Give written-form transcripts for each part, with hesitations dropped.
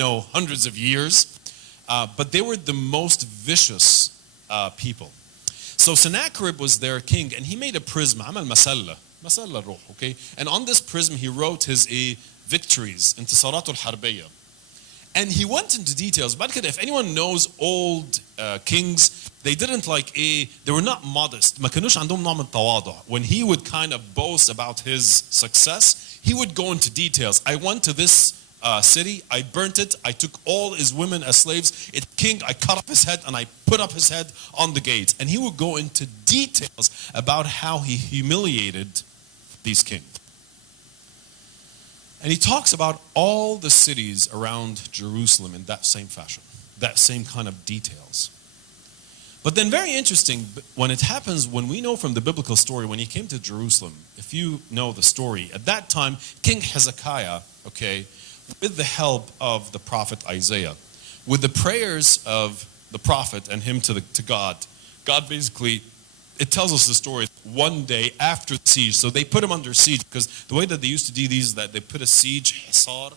hundreds of years. But they were the most vicious people. So Sennacherib was their king, and he made a prism, عمل مسلة الروح, okay? And on this prism he wrote his victories, انتصاراته الحربية. And he went into details. بعد كده, if anyone knows old kings, they didn't they were not modest. ما كانوش عندهم نوع من التواضع. When he would kind of boast about his success, he would go into details. I went to this city, I burnt it, I took all his women as slaves. Its king, I cut off his head and I put up his head on the gate. And he would go into details about how he humiliated these kings. And he talks about all the cities around Jerusalem in that same fashion, that same kind of details. But then very interesting, when it happens, when we know from the biblical story, when he came to Jerusalem, if you know the story, at that time, King Hezekiah, okay, with the help of the prophet Isaiah, with the prayers of the prophet and him to God, God basically, it tells us the story one day after the siege. So they put him under siege, because the way that they used to do these is that they put a siege, hisar,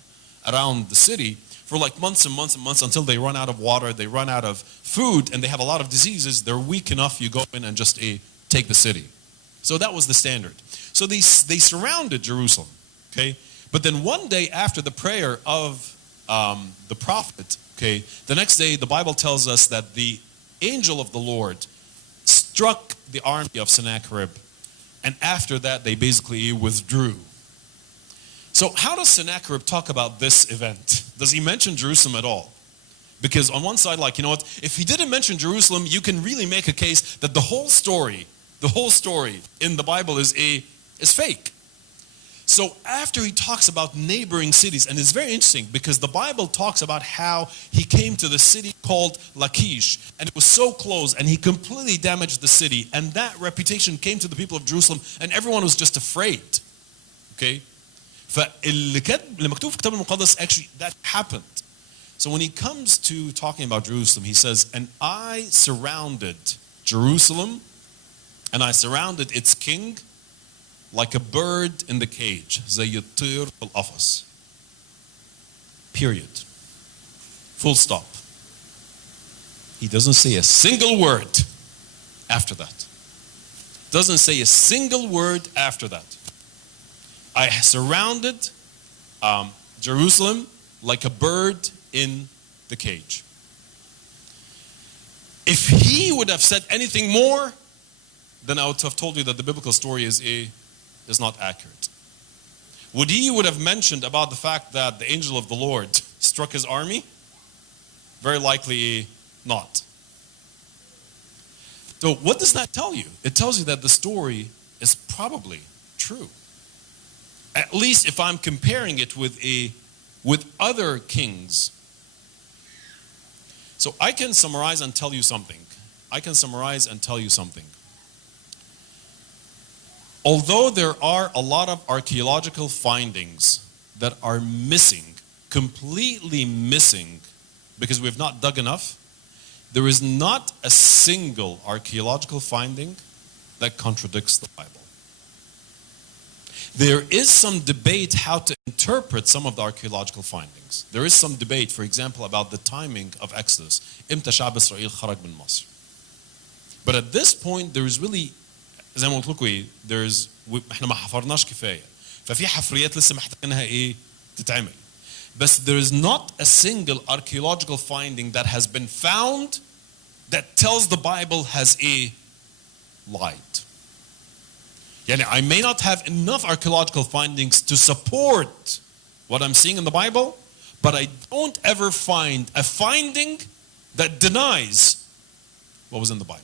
around the city for like months and months and months until they run out of water, they run out of food, and they have a lot of diseases. They're weak enough, you go in and just take the city. So that was the standard. So they surrounded Jerusalem, okay? But then one day after the prayer of the prophet, okay, the next day the Bible tells us that the angel of the Lord struck the army of Sennacherib, and after that they basically withdrew. So how does Sennacherib talk about this event? Does he mention Jerusalem at all? Because on one side, if he didn't mention Jerusalem, you can really make a case that the whole story in the Bible is fake. So after he talks about neighboring cities, and it's very interesting because the Bible talks about how he came to the city called Lachish, and it was so close, and he completely damaged the city, and that reputation came to the people of Jerusalem, and everyone was just afraid. Okay? فاللي مكتوب في الكتاب المقدس, actually that happened. So when he comes to talking about Jerusalem, he says, and I surrounded Jerusalem, and I surrounded its king like a bird in the cage. زي الطير في القفص. Period. Full stop. He doesn't say a single word after that. Doesn't say a single word after that. I surrounded Jerusalem like a bird in the cage. If he would have said anything more, then I would have told you that the biblical story is not accurate. Would have mentioned about the fact that the angel of the Lord struck his army? Very likely not. So what does that tell you? It tells you that the story is probably true. At least if I'm comparing it with other kings. So I can summarize and tell you something. Although there are a lot of archaeological findings that are missing, completely missing, because we've not dug enough, there is not a single archaeological finding that contradicts the Bible. There is some debate how to interpret some of the archaeological findings. There is some debate, for example, about the timing of Exodus. إمتى شعب إسرائيل خرج من مصر. But at this point, there is really, زي ما قلت لكم احنا ما حفرناش كفاية. ففي حفريات لسه محتاجينها تتعمل. But there is not a single archaeological finding that has been found that tells the Bible has lied. I may not have enough archaeological findings to support what I'm seeing in the Bible, but I don't ever find a finding that denies what was in the Bible.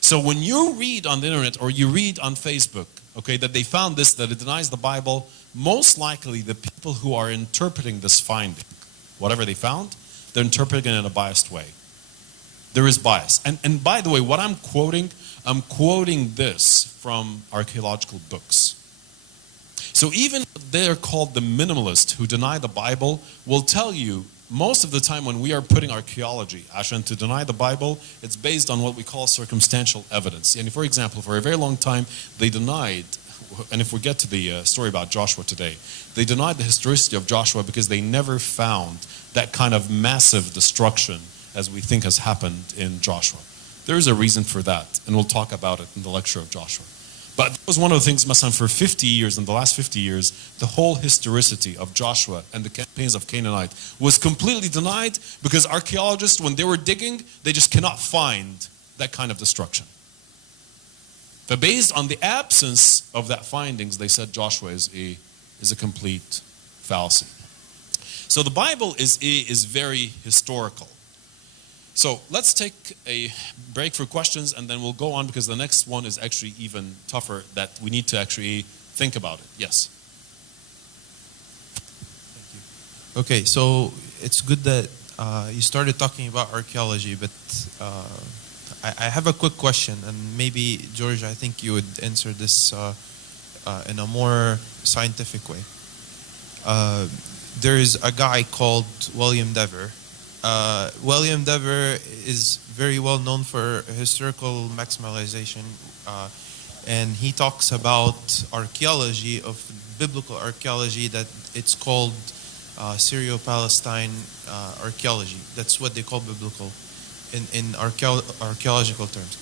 So when you read on the internet or you read on Facebook, okay, that they found this, that it denies the Bible, most likely the people who are interpreting this finding, whatever they found, they're interpreting it in a biased way. There is bias. And by the way, what I'm quoting this from archaeological books. So even they're called the minimalists who deny the Bible will tell you most of the time when we are putting archaeology, Ashan, to deny the Bible, it's based on what we call circumstantial evidence. And for example, for a very long time, they denied and if we get to the story about Joshua today, they denied the historicity of Joshua because they never found that kind of massive destruction as we think has happened in Joshua. There is a reason for that, and we'll talk about it in the lecture of Joshua. But that was one of the things, Masan, for 50 years, in the last 50 years, the whole historicity of Joshua and the campaigns of Canaanite was completely denied because archaeologists, when they were digging, they just cannot find that kind of destruction. But based on the absence of that findings, they said Joshua is a complete fallacy. So the Bible is very historical. So let's take a break for questions, and then we'll go on because the next one is actually even tougher that we need to actually think about it. Yes? Thank you. Okay, so it's good that you started talking about archaeology, but I have a quick question, and maybe, George, I think you would answer this in a more scientific way. There is a guy called William Dever. William Dever is very well known for historical maximalization, and he talks about archaeology, of biblical archaeology, that it's called Syro-Palestine archaeology. That's what they call biblical in archaeological terms.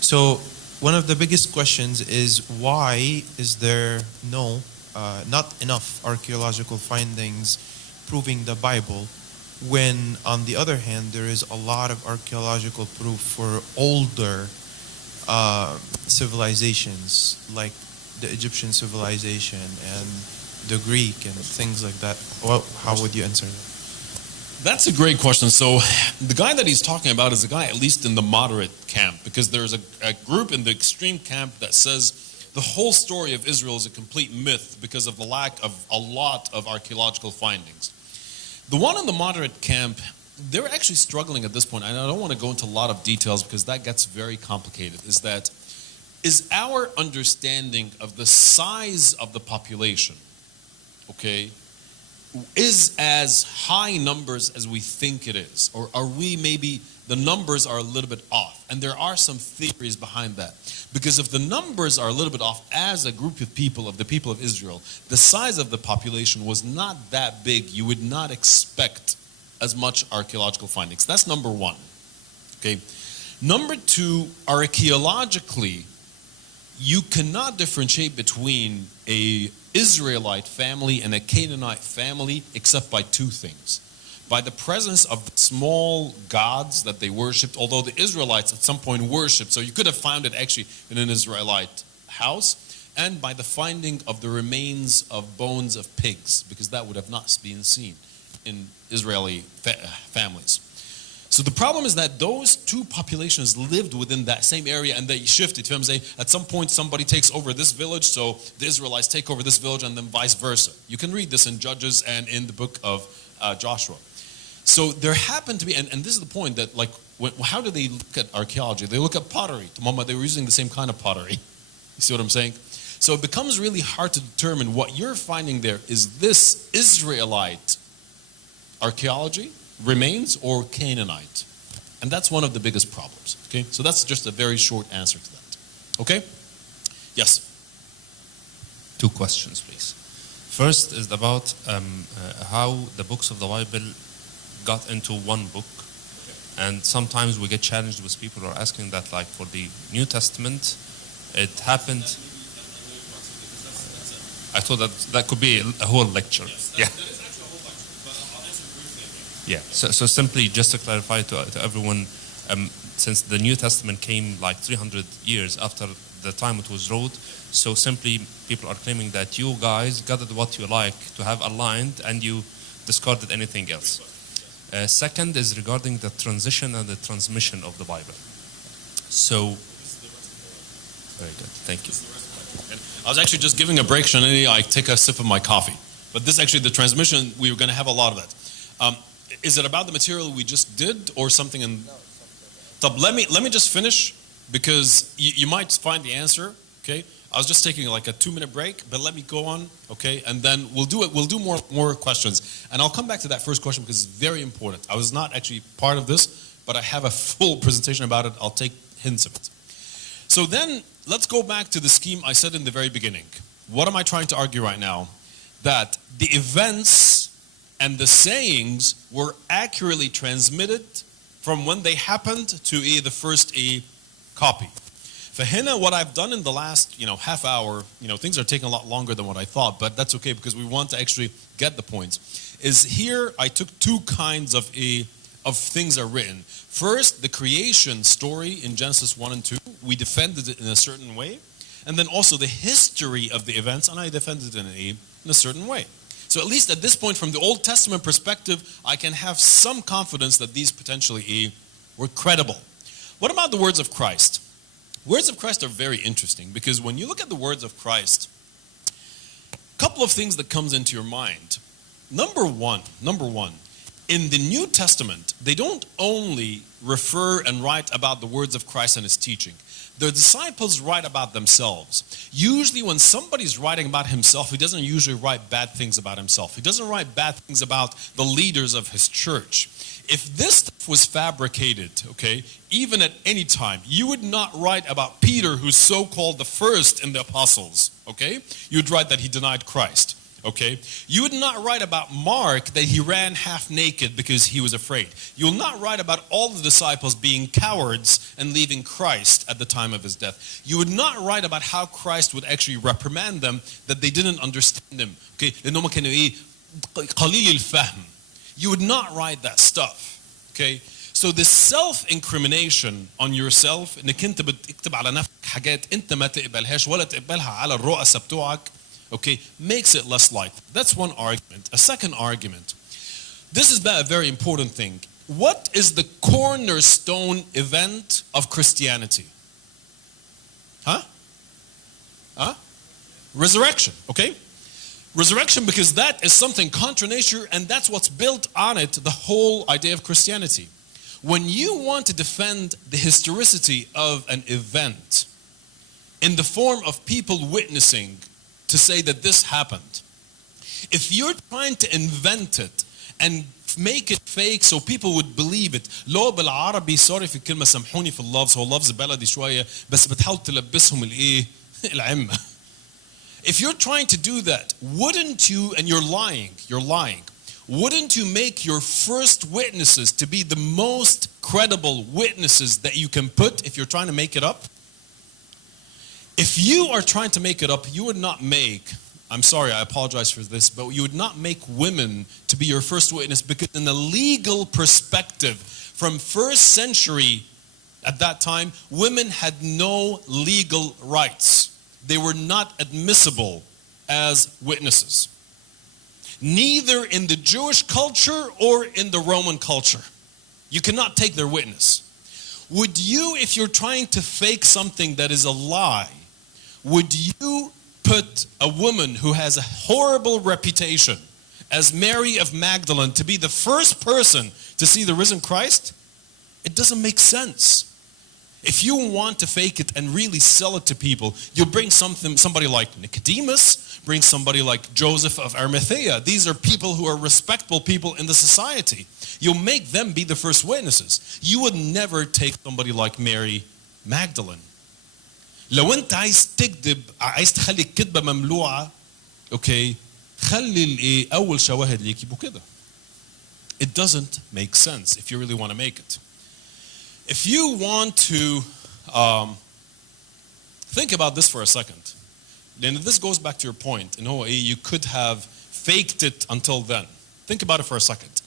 So one of the biggest questions is, why is there not enough archaeological findings proving the Bible, when on the other hand there is a lot of archaeological proof for older civilizations like the Egyptian civilization and the Greek and things like that? Well, how would you answer that? That's a great question. So the guy that he's talking about is a guy at least in the moderate camp, because there's a group in the extreme camp that says the whole story of Israel is a complete myth because of the lack of a lot of archaeological findings. The one in the moderate camp, they're actually struggling at this point, and I don't want to go into a lot of details because that gets very complicated, is our understanding of the size of the population, okay, is as high numbers as we think it is? Or are we maybe, the numbers are a little bit off? And there are some theories behind that. Because if the numbers are a little bit off as a group of people, of the people of Israel, the size of the population was not that big. You would not expect as much archaeological findings. That's number one. Okay. Number two, archaeologically, you cannot differentiate between a Israelite family and a Canaanite family except by two things. By the presence of small gods that they worshipped, although the Israelites at some point worshipped, so you could have found it actually in an Israelite house, and by the finding of the remains of bones of pigs, because that would have not been seen in Israeli families. So the problem is that those two populations lived within that same area and they shifted. At some point somebody takes over this village, so the Israelites take over this village, and then vice versa. You can read this in Judges and in the book of Joshua. So there happened to be, and this is the point, that how do they look at archaeology? They look at pottery. They were using the same kind of pottery. You see what I'm saying? So it becomes really hard to determine what you're finding there. Is this Israelite archaeology remains or Canaanite? And that's one of the biggest problems. Okay, so that's just a very short answer to that. Okay? Yes? Two questions, please. First is about how the books of the Bible got into one book. And sometimes we get challenged with people who are asking that, like for the New Testament, it happened. I thought that could be a whole lecture. Yeah. Yeah, so simply just to clarify to everyone, since the New Testament came like 300 years after the time it was wrote, so simply people are claiming that you guys gathered what you like to have aligned and you discarded anything else. Second is regarding the transition and the transmission of the Bible. So, very good, thank you. I was actually just giving a break, Shanini. I take a sip of my coffee. But this actually, the transmission, we were going to have a lot of that. Is it about the material we just did or something in? So let me just finish, because you might find the answer. Okay, I was just taking like a 2-minute break, but let me go on. Okay, and then we'll do more questions, and I'll come back to that first question because it's very important. I was not actually part of this, but I have a full presentation about it. I'll take hints of it. So then let's go back to the scheme I said in the very beginning. What am I trying to argue right now? That the events and the sayings were accurately transmitted from when they happened to the first copy. فهنا what I've done in the last half hour, things are taking a lot longer than what I thought, but that's okay because we want to actually get the points. Is here I took two kinds of things are written. First, the creation story in Genesis 1 and 2, we defended it in a certain way, and then also the history of the events, and I defended it in a certain way. So at least at this point, from the Old Testament perspective, I can have some confidence that these potentially were credible. What about the words of Christ? Words of Christ are very interesting because when you look at the words of Christ, a couple of things that comes into your mind. Number one, in the New Testament, they don't only refer and write about the words of Christ and his teaching. The disciples write about themselves. Usually when somebody's writing about himself, he doesn't usually write bad things about himself. He doesn't write bad things about the leaders of his church. If this stuff was fabricated, okay, even at any time, you would not write about Peter, who's so-called the first in the apostles, okay? You'd write that he denied Christ. Okay, you would not write about Mark that he ran half naked because he was afraid. You'll not write about all the disciples being cowards and leaving Christ at the time of his death. You would not write about how Christ would actually reprimand them that they didn't understand him. Okay, لأنهم كانوا قليل الفهم. You would not write that stuff. Okay, so the self-incrimination on yourself انك انت بتكتب على نفسك حاجات انت ما تقبلهاش ولا تقبلها على الرؤساء بتوعك. Okay, makes it less likely. That's one argument. A second argument. This is a very important thing. What is the cornerstone event of Christianity? Resurrection, okay? Resurrection, because that is something contra nature, and that's what's built on it, the whole idea of Christianity. When you want to defend the historicity of an event in the form of people witnessing to say that this happened, if you're trying to invent it and make it fake so people would believe it, لو بالعربي sorry في الكلمة سامحوني في اللفظ، هو اللفظ بلدي شوية بس بتحاول تلبسهم العمة. If you're trying to do that, wouldn't you, and you're lying, wouldn't you make your first witnesses to be the most credible witnesses that you can put if you're trying to make it up? If you are trying to make it up, you would not make, I'm sorry, I apologize for this, but you would not make women to be your first witness, because in a legal perspective, from first century at that time, women had no legal rights. They were not admissible as witnesses. Neither in the Jewish culture or in the Roman culture. You cannot take their witness. Would you, if you're trying to fake something that is a lie, would you put a woman who has a horrible reputation as Mary of Magdalene to be the first person to see the risen Christ? It doesn't make sense. If you want to fake it and really sell it to people, you'll bring somebody like Nicodemus, bring somebody like Joseph of Arimathea. These are people who are respectable people in the society. You'll make them be the first witnesses. You would never take somebody like Mary Magdalene. لو انت عايز تكذب، عايز تخلي الكذبة مملوعة، اوكي، خلي اول شواهد ليك يبقوا كده. It doesn't make sense if you really want to make it. If you want to think about this for a second, then this goes back to your point. You could have faked it until then. Think about it for a second.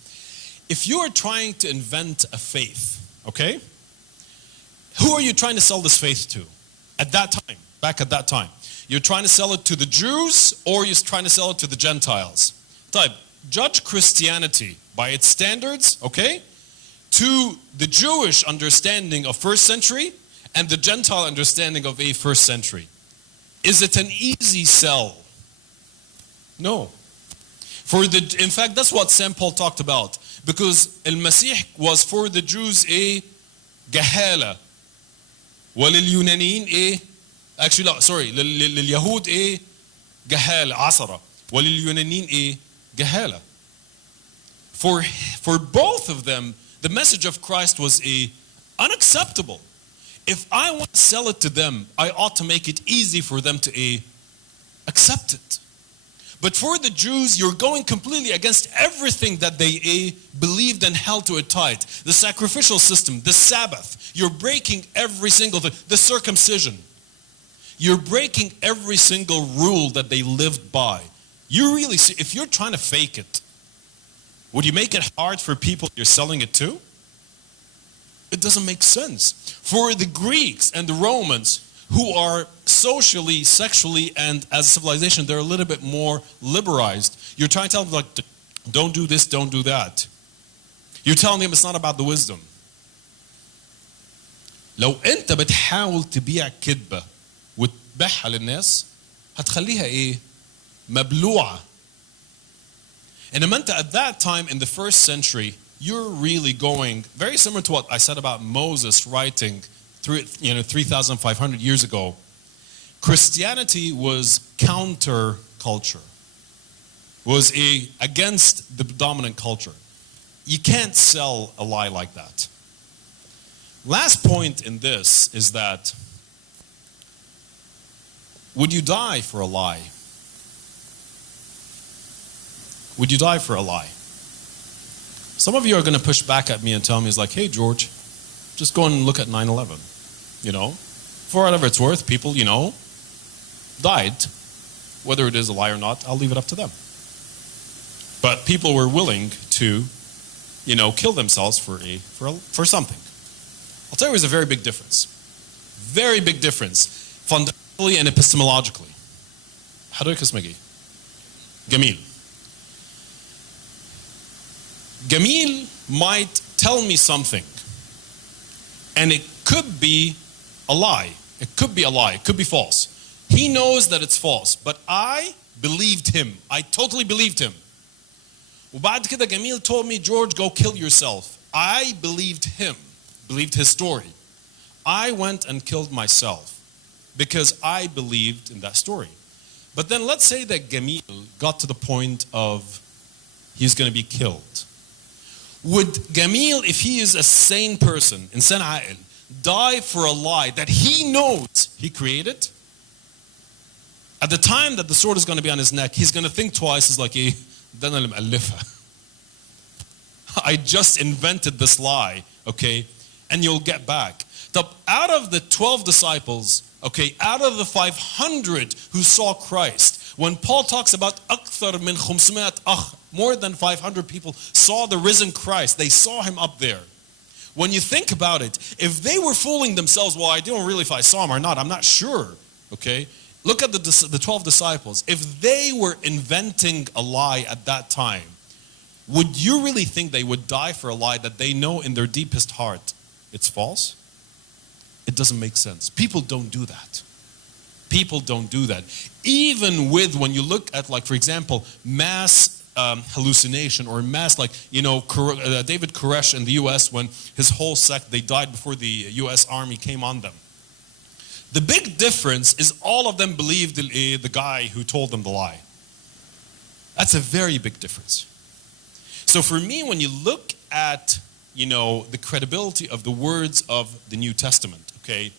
If you are trying to invent a faith, okay, who are you trying to sell this faith to? At that time, back at that time. You're trying to sell it to the Jews or you're trying to sell it to the Gentiles? Judge Christianity by its standards, okay, to the Jewish understanding of first century and the Gentile understanding of a first century. Is it an easy sell? No. In fact, that's what St. Paul talked about. Because المسيح was for the Jews a جهالة. ولليونانيين actually لا sorry لليهود جهالة عصرة. ولليونانيين جهالة. For both of them, the message of Christ was unacceptable. if I want to sell it to them, I ought to make it easy for them to accept it. But for the Jews, you're going completely against everything that they believed and held to it tight. The sacrificial system, the Sabbath. You're breaking every single thing. The circumcision. You're breaking every single rule that they lived by. You really see, if you're trying to fake it, would you make it hard for people you're selling it to? It doesn't make sense. For the Greeks and the Romans, who are socially, sexually, and as a civilization, they're a little bit more liberalized. You're trying to tell them, like, don't do this, don't do that. You're telling them it's not about the wisdom. لو أنت بتحاول تبيع كذبة وتبيعها للناس هتخليها مبلوعة. And أنت at that time in the first century, you're really going very similar to what I said about Moses writing 3,500 years ago. Christianity was counter-culture, was against the dominant culture. You can't sell a lie like that. Last point in this is that, would you die for a lie? Would you die for a lie? Some of you are going to push back at me and tell me, it's like, hey, George, just go and look at 9/11. For whatever it's worth, people, died. Whether it is a lie or not, I'll leave it up to them. But people were willing to, kill themselves for something. I'll tell you, there's a very big difference. Very big difference, fundamentally and epistemologically. حضرتك اسمك ايه؟ جميل. Gamil might tell me something, and it could be a lie. It could be a lie. It could be false. He knows that it's false, but I believed him. I totally believed him. وبعد كده Gamil told me, George, go kill yourself. I believed him, believed his story. I went and killed myself because I believed in that story. But then let's say that Gamil got to the point of he's going to be killed. Would Gamil, if he is a sane person, insan aqil, die for a lie that he knows he created? At the time that the sword is going to be on his neck, he's going to think twice. It's like, I just invented this lie, okay? And you'll get back. Out of the 12 disciples, okay, out of the 500 who saw Christ, when Paul talks about أكثر من 500 أخ, more than 500 people saw the risen Christ. They saw him up there. When you think about it, if they were fooling themselves, well, I don't really if I saw him or not, I'm not sure, okay? Look at the 12 disciples. If they were inventing a lie at that time, would you really think they would die for a lie that they know in their deepest heart it's false? It doesn't make sense. People don't do that. People don't do that. Even with, when you look at, like, for example, mass hallucination or mass, like, David Koresh in the US, when his whole sect, they died before the US Army came on them. The big difference is all of them believed the guy who told them the lie. That's a very big difference. So for me, when you look at, the credibility of the words of the New Testament, okay,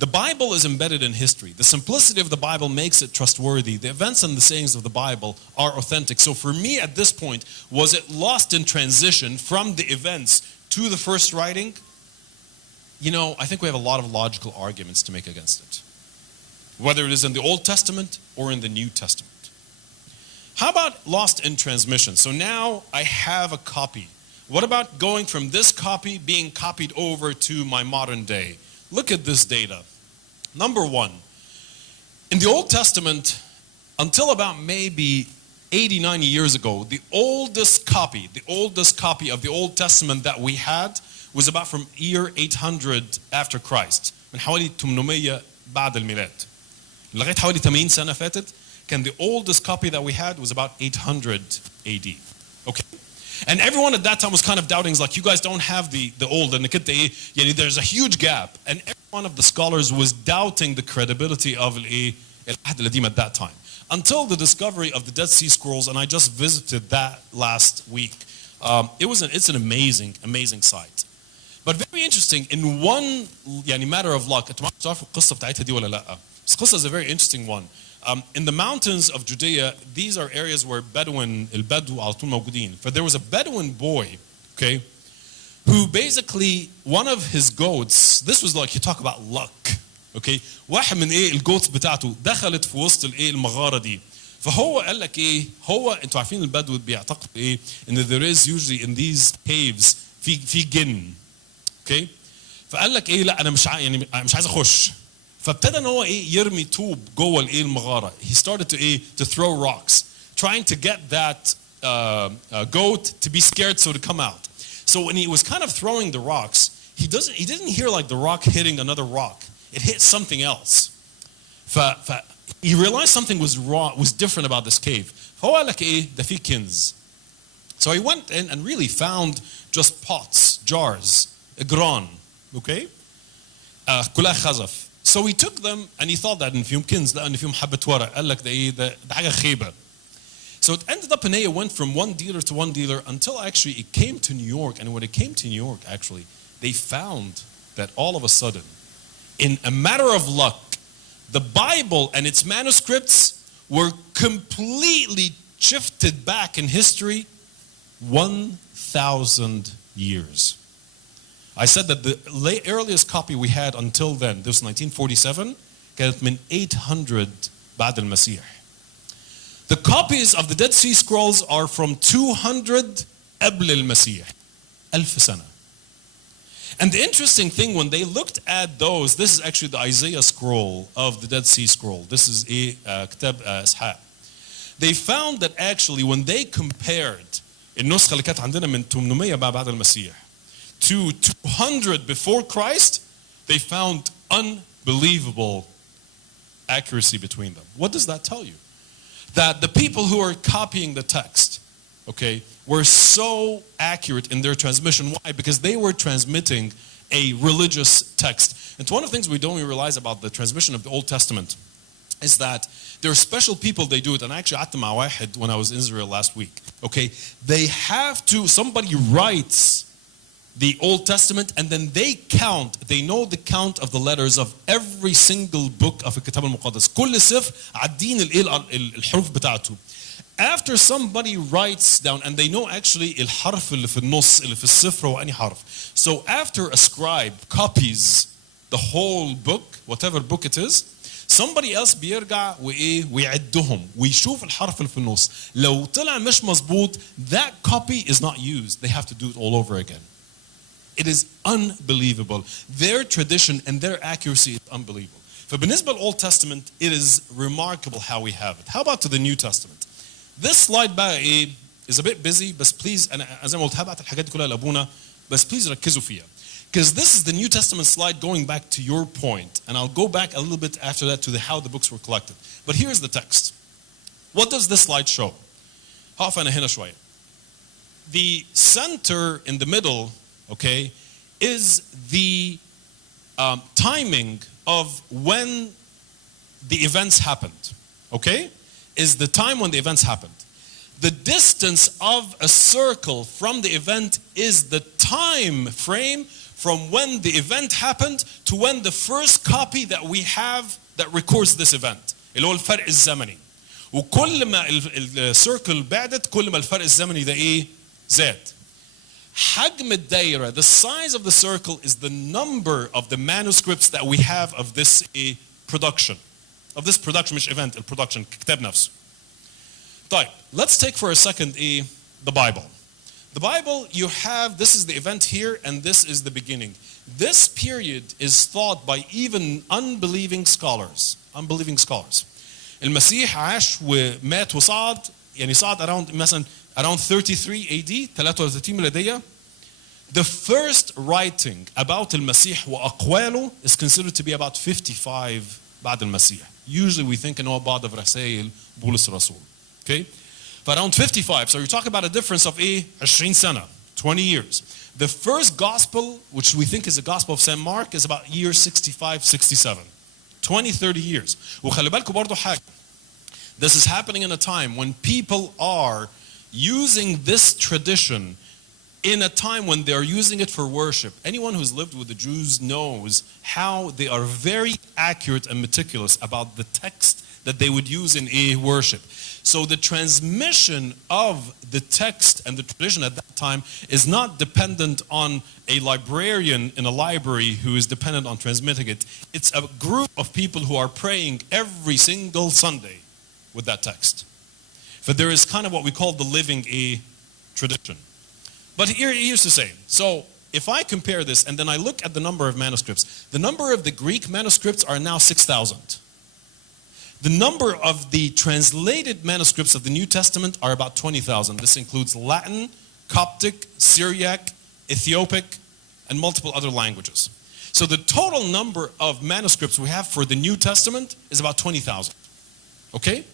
the Bible is embedded in history. The simplicity of the Bible makes it trustworthy. The events and the sayings of the Bible are authentic. So for me at this point, was it lost in transition from the events to the first writing? I think we have a lot of logical arguments to make against it. Whether it is in the Old Testament or in the New Testament. How about lost in transmission? So now I have a copy. What about going from this copy being copied over to my modern day? Look at this data. Number one, in the Old Testament, until about maybe 80, 90 years ago, the oldest copy of the Old Testament that we had was about from year 800 after Christ. من حوالي 800 بعد الميلاد. لغاية حوالي 80 سنة فاتت, كان the oldest copy that we had was about 800 AD. Okay? And everyone at that time was kind of doubting, like, you guys don't have the old, and there's a huge gap. And every one of the scholars was doubting the credibility of العهد القديم at that time. Until the discovery of the Dead Sea Scrolls, and I just visited that last week. It's an amazing, amazing site. But very interesting, in one يعني matter of luck, انتوا بتعرفوا القصة بتاعتها دي ولا لا؟ This قصة is a very interesting one. In the mountains of Judea, these are areas where البدو على طول موجودين. But there was a Bedouin boy, okay, who basically, one of his goats, this was like, you talk about luck, okay, واحد من الجوتس بتاعته دخلت في وسط المغارة دي. فهو قال لك هو انتوا عارفين البدو بيعتقد ان there is usually in these caves في جن. اوكي فقال لك لا انا يعني مش عايز اخش. فابتدى ان هو يرمي طوب جوه المغاره. He started to throw rocks trying to get that goat to be scared so to come out. So when he was kind of throwing the rocks, he didn't hear like the rock hitting another rock. It hit something else. He realized something was wrong, was different about this cave. فهو قال لك ده في كنز. So he went in and really found just pots, jars, جران, okay? كلها خزف. So he took them and he thought that إن فيهم كنز لأن فيهم حبة ورق. قال لك ده حاجة خيبة. So it ended up it went from one dealer to one dealer until actually it came to New York. And when it came to New York, actually, they found that all of a sudden, in a matter of luck, the Bible and its manuscripts were completely shifted back in history 1,000 years. I said that the earliest copy we had until then, this was 1947, كانت من 800 بعد المسيح. The copies of the Dead Sea Scrolls are from 200 قبل المسيح. 1000 سنة. And the interesting thing, when they looked at those, this is actually the Isaiah scroll of the Dead Sea Scroll. This is كتاب إسحاق. They found that actually when they compared النسخة اللي كانت عندنا من 800 بعد المسيح to 200 before Christ, they found unbelievable accuracy between them. What does that tell you? That the people who are copying the text, okay, were so accurate in their transmission. Why? Because they were transmitting a religious text. And one of the things we don't even realize about the transmission of the Old Testament is that there are special people, they do it. And actually, قعدت مع واحد when I was in Israel last week. Okay, they have to, somebody writes the Old Testament and then they know the count of the letters of every single book of الكتاب المقدس. كل سفر عدين الحروف بتاعته. After somebody writes down and they know actually الحرف اللي في النص اللي في السفر هو أنهي حرف. So after a scribe copies the whole book, whatever book it is, somebody else بيرجع ويعدهم ويشوف الحرف اللي في النص. لو طلع مش مظبوط, that copy is not used. They have to do it all over again. It is unbelievable. Their tradition and their accuracy is unbelievable. فبالنسبة للOld Testament, it is remarkable how we have it. How about to the New Testament? This slide بقى is a bit busy, but please, أنا زي ما قلت هبعت الحاجات دي كلها لأبونا, بس please ركزوا فيها. Because this is the New Testament slide going back to your point, and I'll go back a little bit after that to how the books were collected. But here's the text. What does this slide show? هقف أنا هنا شوية. The center in the middle, okay, is the timing of when the events happened, okay? Is the time when the events happened. The distance of a circle from the event is the time frame from when the event happened to when the first copy that we have that records this event. اللي هو الفرق الزمني. وكل ما الcircle بعدت كل ما الفرق الزمني ده زاد. حجم الدايرة, the size of the circle is the number of the manuscripts that we have of this production. Of this production, مش event, الproduction, كتاب نفسه. طيب, let's take for a second the Bible. The Bible, you have, this is the event here and this is the beginning. This period is thought by even unbelieving scholars. المسيح عاش ومات وصعد, يعني صعد around 33 AD, 33 ميلادية. The first writing about المسيح وأقواله is considered to be about 55 بعد المسيح. Usually we think إنه بعض رسائل بولس الرسول. Okay? But around 55, so you're talking about a difference of 20 سنة, 20 years. The first gospel, which we think is the gospel of St. Mark, is about year 65, 67. 20, 30 years. وخلي بالكم برضو حاجة. This is happening in a time when people are using this tradition in a time when they're using it for worship. Anyone who's lived with the Jews knows how they are very accurate and meticulous about the text that they would use in a worship. So the transmission of the text and the tradition at that time is not dependent on a librarian in a library who is dependent on transmitting it. It's a group of people who are praying every single Sunday with that text. But there is kind of what we call the living a tradition. But here's the same. So if I compare this and then I look at the number of manuscripts, the number of the Greek manuscripts are now 6,000. The number of the translated manuscripts of the New Testament are about 20,000. This includes Latin, Coptic, Syriac, Ethiopic, and multiple other languages. So the total number of manuscripts we have for the New Testament is about 20,000. Okay?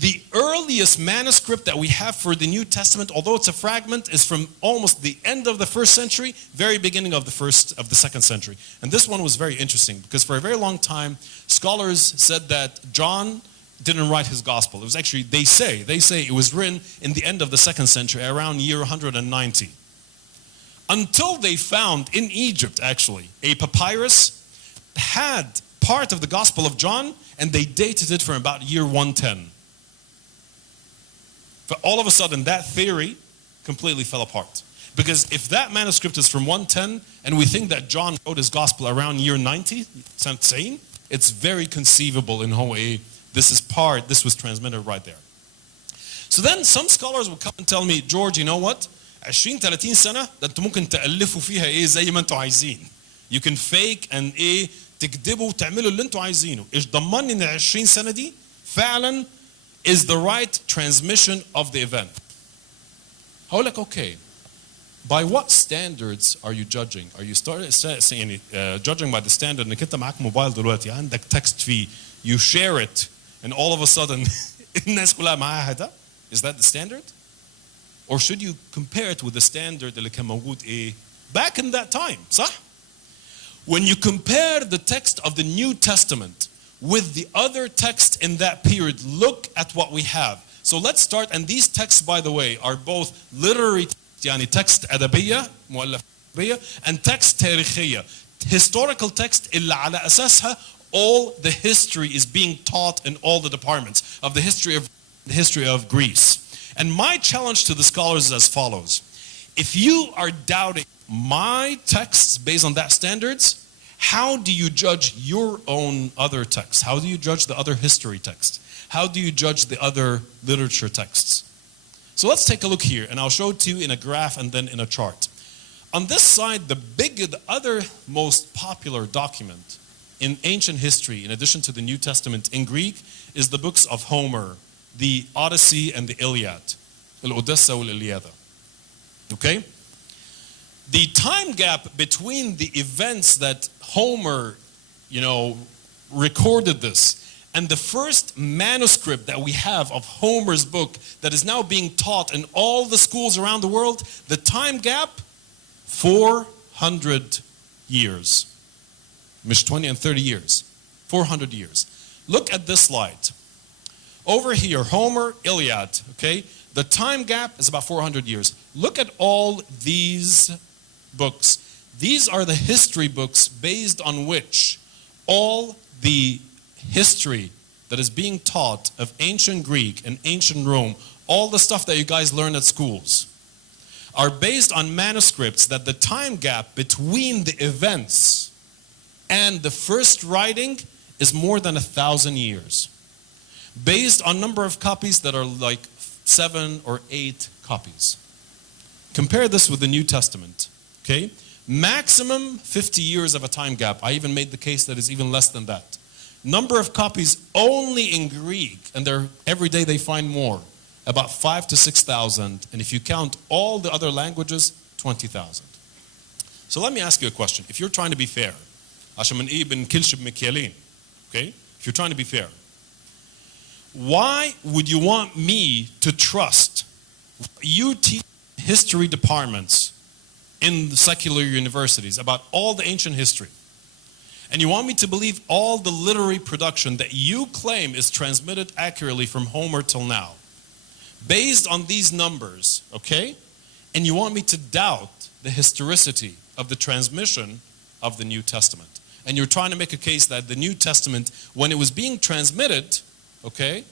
The earliest manuscript that we have for the New Testament, although it's a fragment, is from almost the end of the 1st century, very beginning of the 2nd century. And this one was very interesting because for a very long time, scholars said that John didn't write his gospel. It was actually, they say it was written in the end of the 2nd century, around year 190. Until they found in Egypt, actually, a papyrus had part of the Gospel of John, and they dated it from about year 110. But all of a sudden, that theory completely fell apart. Because if that manuscript is from 110, and we think that John wrote his gospel around year 90, it's very conceivable in Hawaii. This was transmitted right there. So then some scholars will come and tell me, George, you know what? 20-30 سنة ده انتوا ممكن تألفوا فيها ايه زي ما انتوا عايزين. You can fake and ايه تكذبوا وتعملوا اللي انتوا عايزينه. ايش ضمني ان 20 سنة دي فعلا is the right transmission of the event. هقول لك okay. By what standards are you judging? Are you judging by the standard انك انت معاك موبايل دلوقتي عندك text فيه, you share it and all of a sudden الناس كلها معاها ده? Is that the standard? Or should you compare it with the standard اللي كان موجود ايه back in that time, صح? When you compare the text of the New Testament with the other text in that period, look at what we have. So let's start, and these texts, by the way, are both literary, يعني text أدبية, مؤلف أدبية, and text تاريخية, historical text اللي على أساسها all the history is being taught in all the departments of the history of Greece. And my challenge to the scholars is as follows. If you are doubting my texts based on that standards, how do you judge your own other texts? How do you judge the other history texts? How do you judge the other literature texts? So let's take a look here, and I'll show it to you in a graph and then in a chart. On this side, the other most popular document in ancient history, in addition to the New Testament in Greek, is the books of Homer, the Odyssey and the Iliad, الأوديسا والإلياذة. Okay? The time gap between the events that Homer, recorded this, and the first manuscript that we have of Homer's book that is now being taught in all the schools around the world, the time gap, 400 years. Mish 20 and 30 years. 400 years. Look at this slide. Over here, Homer, Iliad, okay? The time gap is about 400 years. Look at all these books. These are the history books based on which all the history that is being taught of ancient Greek and ancient Rome, all the stuff that you guys learn at schools, are based on manuscripts that the time gap between the events and the first writing is more than 1,000 years. Based on number of copies that are like 7 or 8 copies. Compare this with the New Testament, okay? Maximum 50 years of a time gap. I even made the case that is even less than that. Number of copies only in Greek, and every day they find more, about 5,000 to 6,000. And if you count all the other languages, 20,000. So let me ask you a question. If you're trying to be fair, عشان من إيه بنكلش بمكيالين, okay? If you're trying to be fair, why would you want me to trust you teach history departments in the secular universities about all the ancient history, and you want me to believe all the literary production that you claim is transmitted accurately from Homer till now, based on these numbers, okay? And you want me to doubt the historicity of the transmission of the New Testament. And you're trying to make a case that the New Testament, when it was being transmitted, okay,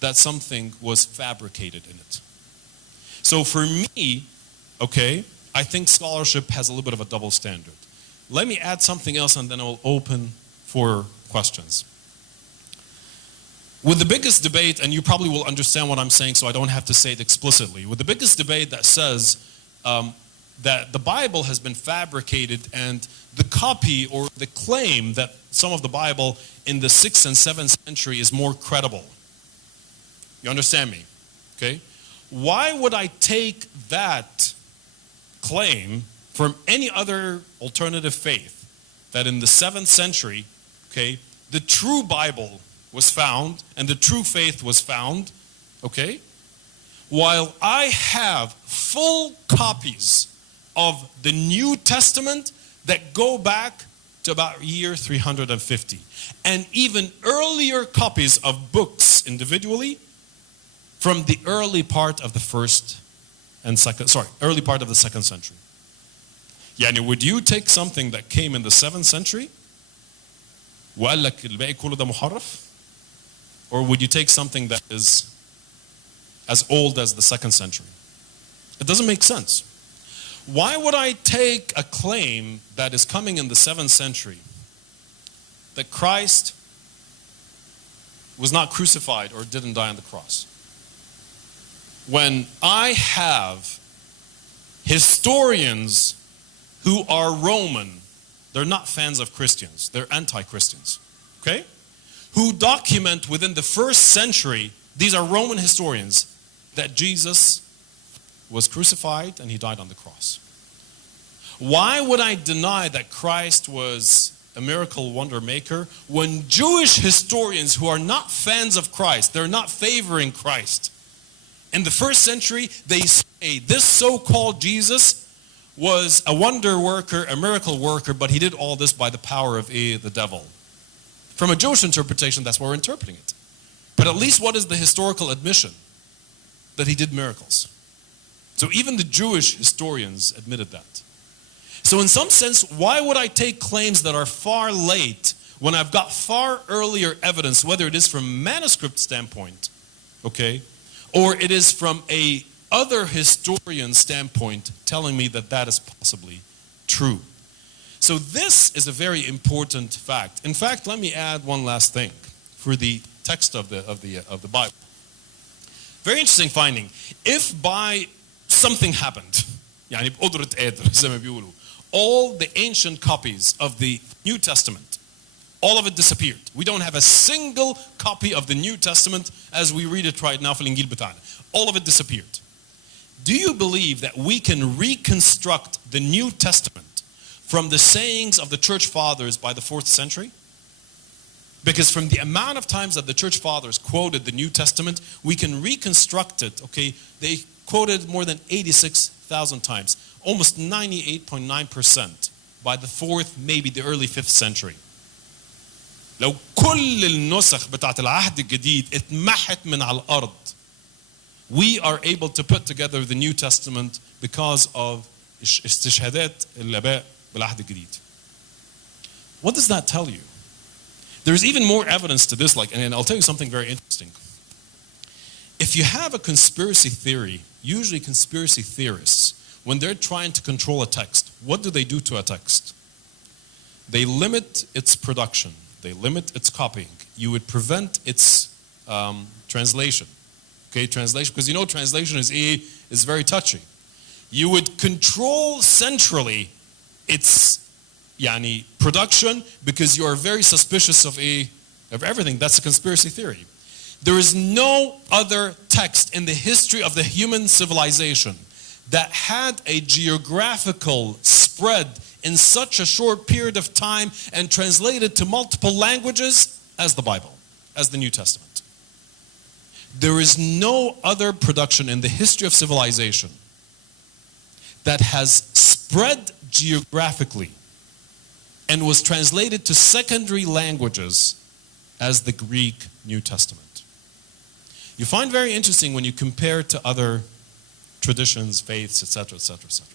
that something was fabricated in it. So for me, okay, I think scholarship has a little bit of a double standard. Let me add something else and then I'll open for questions. With the biggest debate, and you probably will understand what I'm saying so I don't have to say it explicitly, with the biggest debate that says that the Bible has been fabricated and the copy or the claim that some of the Bible in the 6th and 7th century is more credible. You understand me? Okay? Why would I take that claim from any other alternative faith that in the 7th century, okay, the true Bible was found and the true faith was found, okay, while I have full copies of the New Testament that go back to about year 350, and even earlier copies of books individually from the early part of the early part of the 2nd century. Yani, would you take something that came in the 7th century وقال لك الباقي كله ده محرف? Or would you take something that is as old as the 2nd century? It doesn't make sense. Why would I take a claim that is coming in the 7th century that Christ was not crucified or didn't die on the cross, when I have historians who are Roman, they're not fans of Christians, they're anti-Christians, okay? Who document within the 1st century, these are Roman historians, that Jesus was crucified and he died on the cross. Why would I deny that Christ was a miracle wonder maker when Jewish historians who are not fans of Christ, they're not favoring Christ, in the 1st century, they say this so-called Jesus was a wonder worker, a miracle worker, but he did all this by the power of the devil. From a Jewish interpretation, that's why we're interpreting it. But at least what is the historical admission? That he did miracles. So even the Jewish historians admitted that. So in some sense, why would I take claims that are far late when I've got far earlier evidence, whether it is from manuscript standpoint, okay, or it is from a other historian standpoint telling me that that is possibly true. So this is a very important fact. In fact, let me add one last thing for the text of the Bible. Very interesting finding. If by something happened, يعني بقدرة قادر زي ما بيقولوا, all the ancient copies of the New Testament, all of it disappeared. We don't have a single copy of the New Testament as we read it right now في الإنجيل بتاعنا. All of it disappeared. Do you believe that we can reconstruct the New Testament from the sayings of the church fathers by the 4th century? Because from the amount of times that the church fathers quoted the New Testament, we can reconstruct it, okay? They quoted more than 86,000 times, almost 98.9% by the 4th, maybe the early 5th century. لو كل النسخ بتاعت العهد الجديد اتمحت من على الأرض, we are able to put together the New Testament because of استشهادات الآباء بالعهد الجديد. What does that tell you? There's even more evidence to this, and I'll tell you something very interesting. If you have a conspiracy theory, usually conspiracy theorists, when they're trying to control a text, what do they do to a text? They limit its production. They limit its copying. You would prevent its translation. Okay, translation, because you know translation is very touchy. You would control centrally its production because you are very suspicious of everything. That's a conspiracy theory. There is no other text in the history of the human civilization that had a geographical spread in such a short period of time and translated to multiple languages as the Bible, as the New Testament. There is no other production in the history of civilization that has spread geographically and was translated to secondary languages as the Greek New Testament. You find very interesting when you compare to other traditions, faiths, etc., etc., etc.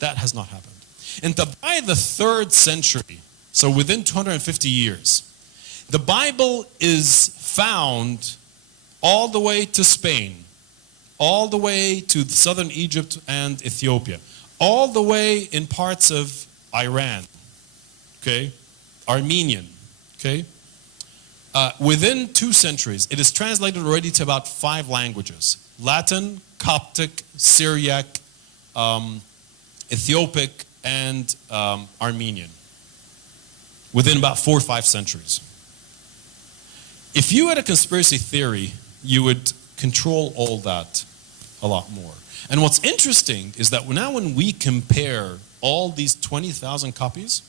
That has not happened. And by the 3rd century, so within 250 years, the Bible is found all the way to Spain, all the way to southern Egypt and Ethiopia, all the way in parts of Iran, okay, Armenian, okay. Within 2 centuries, it is translated already to about 5 languages: Latin, Coptic, Syriac, Ethiopic, and Armenian. Within about 4 or 5 centuries. If you had a conspiracy theory, you would control all that a lot more. And what's interesting is that now when we compare all these 20,000 copies,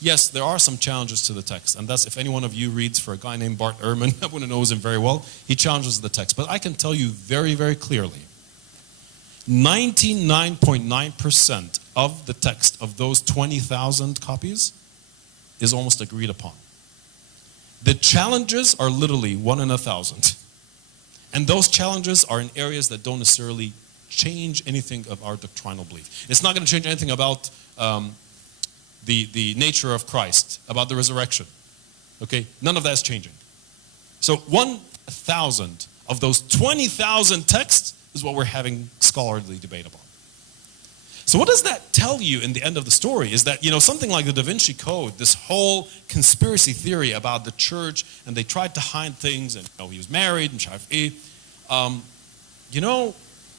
yes, there are some challenges to the text. And that's, if any one of you reads for a guy named Bart Ehrman, everyone knows him very well, he challenges the text. But I can tell you very, very clearly, 99.9% of the text of those 20,000 copies is almost agreed upon. The challenges are literally 1 in 1,000. And those challenges are in areas that don't necessarily change anything of our doctrinal belief. It's not going to change anything about the nature of Christ, about the resurrection. Okay? None of that is changing. So 1,000 of those 20,000 texts is what we're having scholarly debate about. So what does that tell you in the end of the story? Is that, something like the Da Vinci Code, this whole conspiracy theory about the church, and they tried to hide things, and he was married, and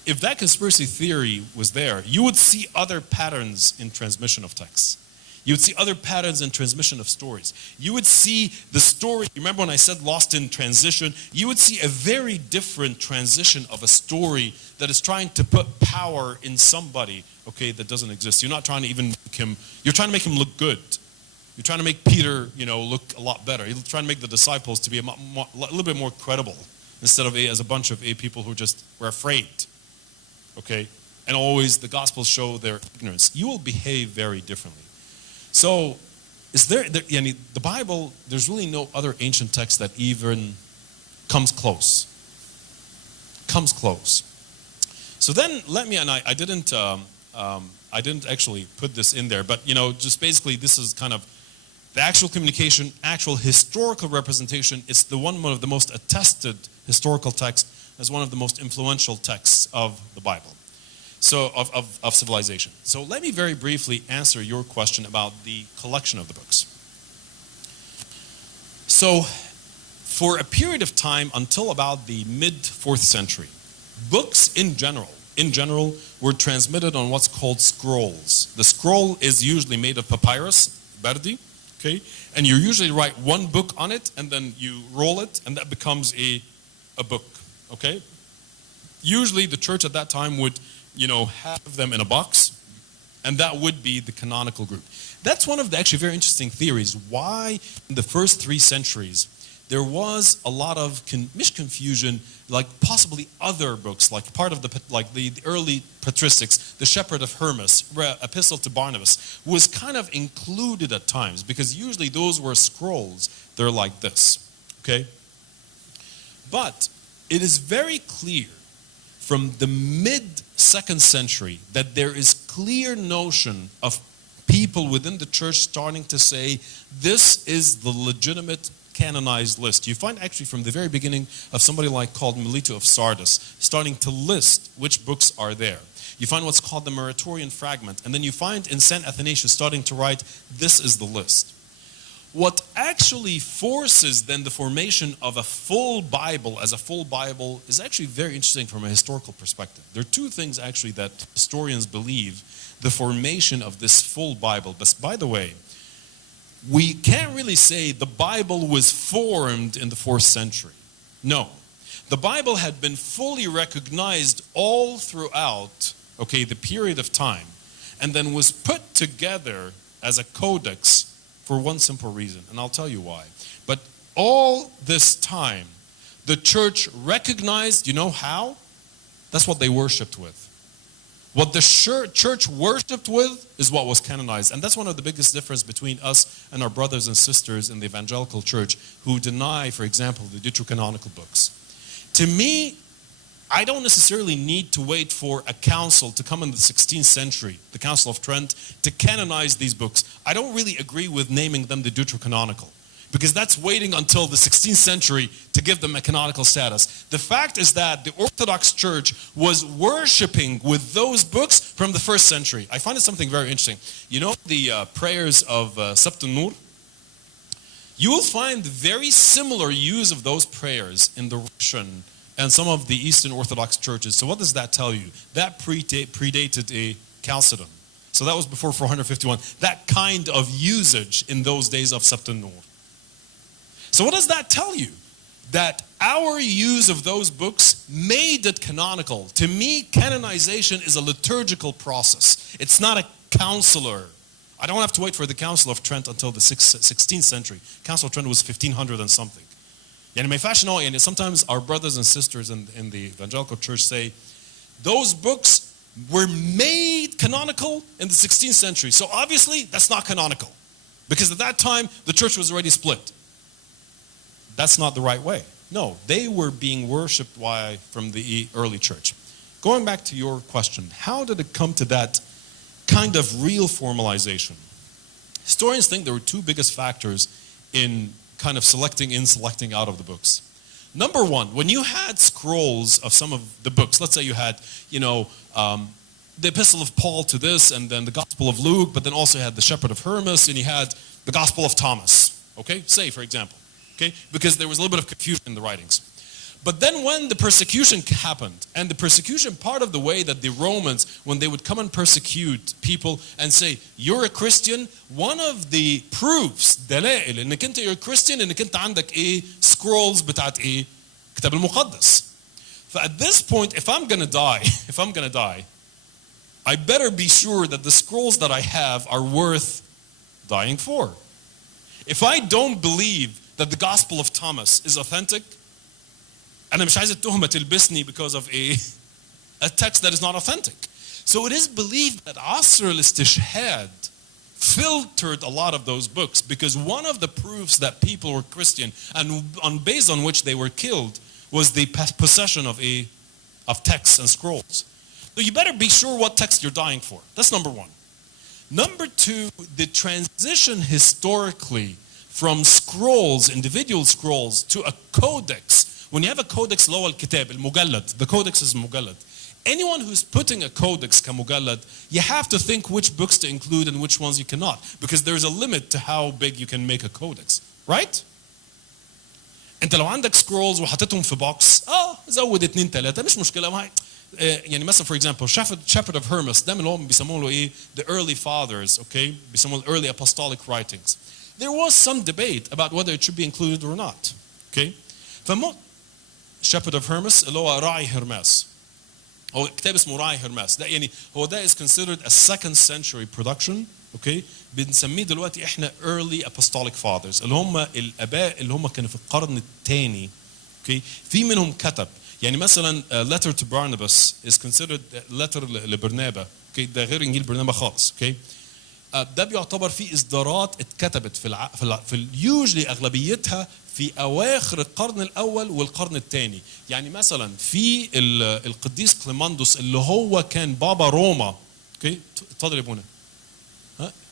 if that conspiracy theory was there, you would see other patterns in transmission of texts. You would see other patterns in transmission of stories. You would see the story, remember when I said lost in transition? You would see a very different transition of a story that is trying to put power in somebody, okay, that doesn't exist. You're not trying to even make him, you're trying to make him look good. You're trying to make Peter, look a lot better. You're trying to make the disciples to be a little bit more credible instead of as a bunch of people who just were afraid, okay? And always the Gospels show their ignorance. You will behave very differently. So, the Bible, there's really no other ancient text that even comes close. Comes close. So then, I didn't actually put this in there, but just basically, this is kind of the actual communication, actual historical representation. It's one of the most attested historical texts, as one of the most influential texts of the Bible. So, of civilization. So let me very briefly answer your question about the collection of the books. So, for a period of time until about the mid-4th century, books in general were transmitted on what's called scrolls. The scroll is usually made of papyrus, bardi, okay? And you usually write one book on it, and then you roll it, and that becomes a book, okay? Usually the church at that time would have them in a box, and that would be the canonical group. That's one of the actually very interesting theories, why in the first 3 centuries there was a lot of confusion, like possibly other books, like part of the early patristics, the Shepherd of Hermas, Epistle to Barnabas, was kind of included at times, because usually those were scrolls. They're like this, okay? But it is very clear from the mid-2nd century that there is clear notion of people within the church starting to say, this is the legitimate canonized list. You find actually from the very beginning of somebody called Melito of Sardis starting to list which books are there. You find what's called the Muratorian fragment, and then you find in St. Athanasius starting to write, this is the list. What actually forces then the formation of a full Bible as a full Bible is actually very interesting from a historical perspective. There are 2 things actually that historians believe the formation of this full Bible. But by the way, we can't really say the Bible was formed in the 4th century. No. The Bible had been fully recognized all throughout, okay, the period of time, and then was put together as a codex for one simple reason, and I'll tell you why. But all this time, the church recognized, how? That's what they worshipped with. What the church worshipped with is what was canonized. And that's one of the biggest differences between us and our brothers and sisters in the evangelical church who deny, for example, the deuterocanonical books. To me, I don't necessarily need to wait for a council to come in the 16th century, the Council of Trent, to canonize these books. I don't really agree with naming them the deuterocanonical, because that's waiting until the 16th century to give them a canonical status. The fact is that the Orthodox Church was worshiping with those books from the 1st century. I find it something very interesting. You know the prayers of Sabt al-Nur? You will find very similar use of those prayers in the Russian and some of the Eastern Orthodox churches. So what does that tell you? That predated a Chalcedon. So that was before 451. That kind of usage in those days of Sabt al-Nur. So what does that tell you? That our use of those books made it canonical. To me, canonization is a liturgical process. It's not a counselor. I don't have to wait for the Council of Trent until the 16th century. Council of Trent was 1500 and something. يعني ما ينفعش نوع يعني sometimes our brothers and sisters in the evangelical church say those books were made canonical in the 16th century. So obviously that's not canonical, because at that time the church was already split. That's not the right way. No, they were being worshipped from the early church. Going back to your question, how did it come to that kind of real formalization? Historians think there were two biggest factors in kind of selecting in, selecting out of the books. Number one, when you had scrolls of some of the books, let's say you had, the Epistle of Paul to this, and then the Gospel of Luke, but then also you had the Shepherd of Hermas, and you had the Gospel of Thomas, okay? Say, for example, okay? Because there was a little bit of confusion in the writings. But then when the persecution happened, and the persecution, part of the way that the Romans, when they would come and persecute people and say, you're a Christian, one of the proofs, دلائل, انك انت you're a Christian, انك انت عندك ايه, scrolls بتاعت ايه, كتاب المقدس. So at this point, if I'm gonna die, I better be sure that the scrolls that I have are worth dying for. If I don't believe that the Gospel of Thomas is authentic, أنا مش عايز التهمة تلبسني because of a text that is not authentic. So it is believed that عصر الاستشهاد filtered a lot of those books, because one of the proofs that people were Christian and based on which they were killed was the possession of texts and scrolls. So you better be sure what text you're dying for. That's number one. Number two, the transition historically from scrolls, individual scrolls, to a codex. When you have a codex, لو الكتاب المجلد, the codex is مجلد. Anyone who's putting a codex كمجلد, you have to think which books to include and which ones you cannot, because there's a limit to how big you can make a codex, right? انت لو عندك scrolls وحطيتهم في box, زود 2 3 مش مشكلة. يعني مثلا for example, Shepherd of Hermas, ده من اللي هم بيسموه له ايه, the early fathers, okay, بيسموه early apostolic writings. There was some debate about whether it should be included or not, okay? Shepherd of Hermas اللي هو راعي هرماس. هو كتاب اسمه راعي هرماس. ده يعني هو ده is considered a 2nd century production, okay? بنسميه دلوقتي احنا early apostolic fathers اللي هم الاباء اللي هم كانوا في القرن الثاني, okay? في منهم كتب. يعني مثلا letter to Barnabas is considered letter لبرنابا, okay? ده غير انجيل برنابا خالص, okay? ده بيعتبر فيه اصدارات اتكتبت في usually اغلبيتها في اواخر القرن الاول والقرن الثاني. يعني مثلا في القديس كليماندوس اللي هو كان بابا روما, اوكي, اتفضل يا ابونا.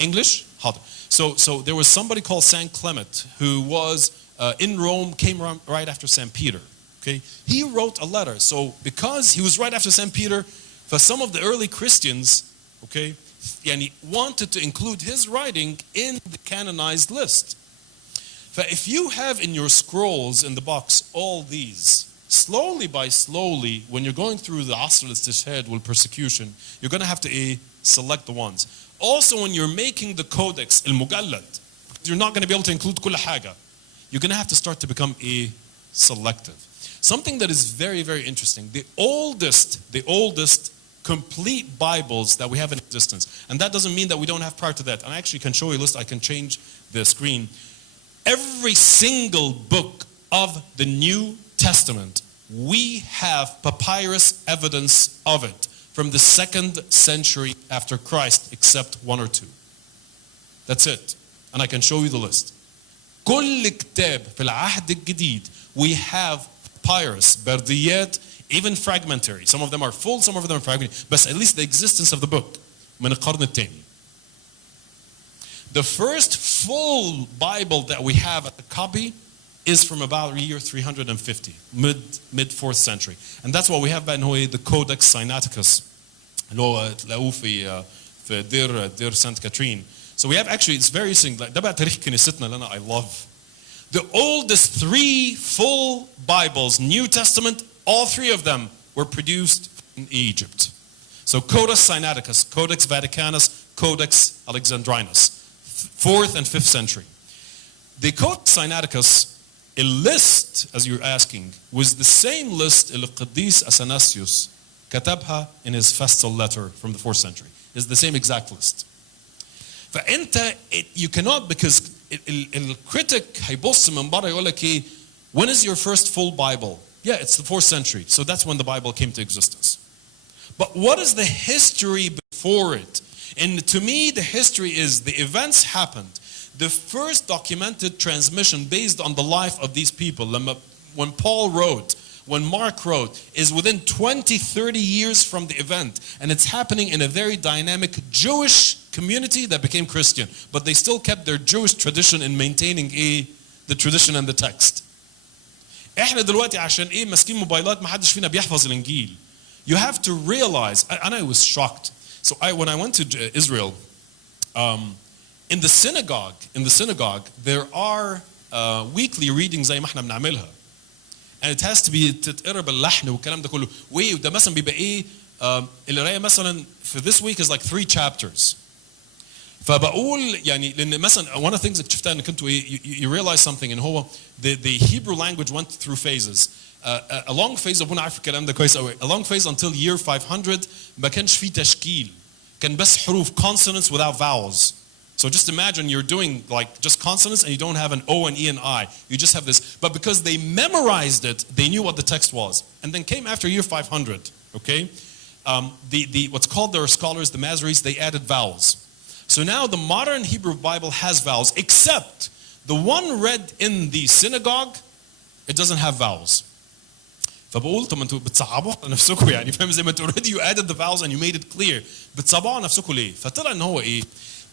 English? حاضر. So there was somebody called Saint Clement who was in Rome, came right after Saint Peter, okay? He wrote a letter. So because he was right after Saint Peter, for some of the early Christians, okay, يعني wanted to include his writing in the canonized list. If you have in your scrolls in the box all these, slowly by slowly, when you're going through the Asr al-Istishhad with persecution, you're going to have to select the ones. Also, when you're making the codex al-Mugallad, you're not going to be able to include كل حاجة. You're going to have to start to become selective. Something that is very, very interesting. The oldest complete Bibles that we have in existence, and that doesn't mean that we don't have prior to that. And I actually can show you a list. I can change the screen. Every single book of the New Testament, we have papyrus evidence of it from the 2nd century after Christ, except 1 or 2. That's it. And I can show you the list. كل كتاب في العهد الجديد we have papyrus, برديات even fragmentary. Some of them are full, some of them are fragmentary. But at least the existence of the book. من القرن الثاني. The first full Bible that we have at the copy is from about year 350, mid 4th century. And that's what we have بقى إن هو the Codex Sinaiticus اللي هو تلاقوه في دير سانت كاترين. So we have actually, it's very interesting. ده بقى تاريخ كنيستنا اللي I love. The oldest 3 full Bibles, New Testament, all 3 of them were produced in Egypt. So Codex Sinaiticus, Codex Vaticanus, Codex Alexandrinus, 4th and 5th century. The Codex Sinaiticus, a list, as you're asking, was the same list اللي القديس أثناسيوس كتبها in his festal letter from the 4th century. It's the same exact list. فأنت, you cannot, because الcritic هيبص من بره يقول لك ايه, when is your first full Bible? Yeah, it's the 4th century. So that's when the Bible came to existence. But what is the history before it? And to me, the history is the events happened. The first documented transmission based on the life of these people, when Paul wrote, when Mark wrote, is within 20, 30 years from the event. And it's happening in a very dynamic Jewish community that became Christian. But they still kept their Jewish tradition in maintaining the tradition and the text. احنا دلوقتي عشان ماسكين موبايلات ما حدش فينا بيحفظ الانجيل. You have to realize, and I was shocked. So when I went to Israel, in the synagogue, there are weekly readings زي ما احنا بنعملها. And it has to be تتقرا باللحن والكلام ده كله. وده مثلا بيبقى القرايه مثلا for this week is like 3 chapters. فبقول يعني لان مثلا one of the things that شفتها ان كنتوا you realize something ان هو the Hebrew language went through phases. A long phase ابونا عارف الكلام ده كويس قوي. A long phase until year 500 ما كانش فيه تشكيل. كان بس حروف consonants without vowels. So just imagine you're doing like just consonants and you don't have an O and E and I. You just have this. But because they memorized it, they knew what the text was. And then came after year 500, okay? What's called, there are scholars, the Masoretes, they added vowels. So now the modern Hebrew Bible has vowels, except the one read in the synagogue, it doesn't have vowels. فبقول طب انتوا بتصعبوا على نفسكم يعني فاهم زي ما انتوا already you added the vowels and you made it clear. بتصعبوا على نفسكم ليه؟ فطلع ان هو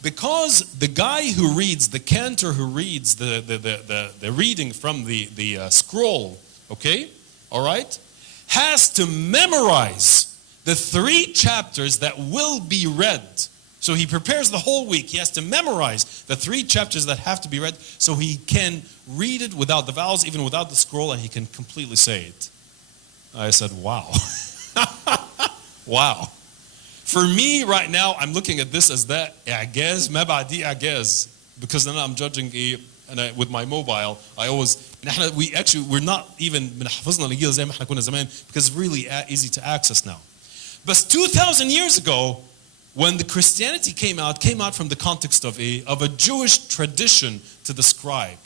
because the guy who reads, the cantor who reads the reading from the scroll, okay, all right, has to memorize the 3 chapters that will be read. So he prepares the whole week. He has to memorize the 3 chapters that have to be read so he can read it without the vowels, even without the scroll, and he can completely say it. I said, wow. Wow. For me right now, I'm looking at this as that إعجاز ما بعديه إعجاز, because then I'm judging with my mobile. I always we're not even حفظنا الإنجيل زي ما احنا كنا زمان, because it's really easy to access now. But 2,000 years ago, when the Christianity came out from the context of a Jewish tradition to the scribe.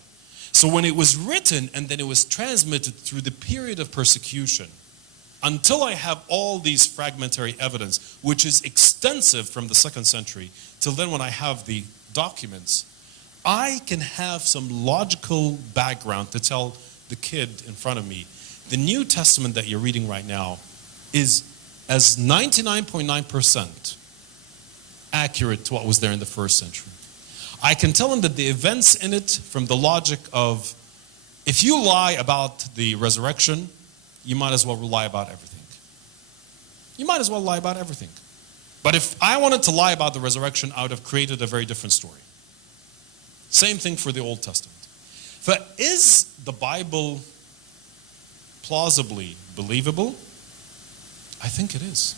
So when it was written and then it was transmitted through the period of persecution, until I have all these fragmentary evidence, which is extensive from the 2nd century, till then when I have the documents, I can have some logical background to tell the kid in front of me, the New Testament that you're reading right now is as 99.9% accurate to what was there in the 1st century. I can tell him that the events in it, from the logic of, if you lie about the resurrection, you might as well lie about everything. You might as well lie about everything. But if I wanted to lie about the resurrection, I would have created a very different story. Same thing for the Old Testament. But is the Bible plausibly believable? I think it is.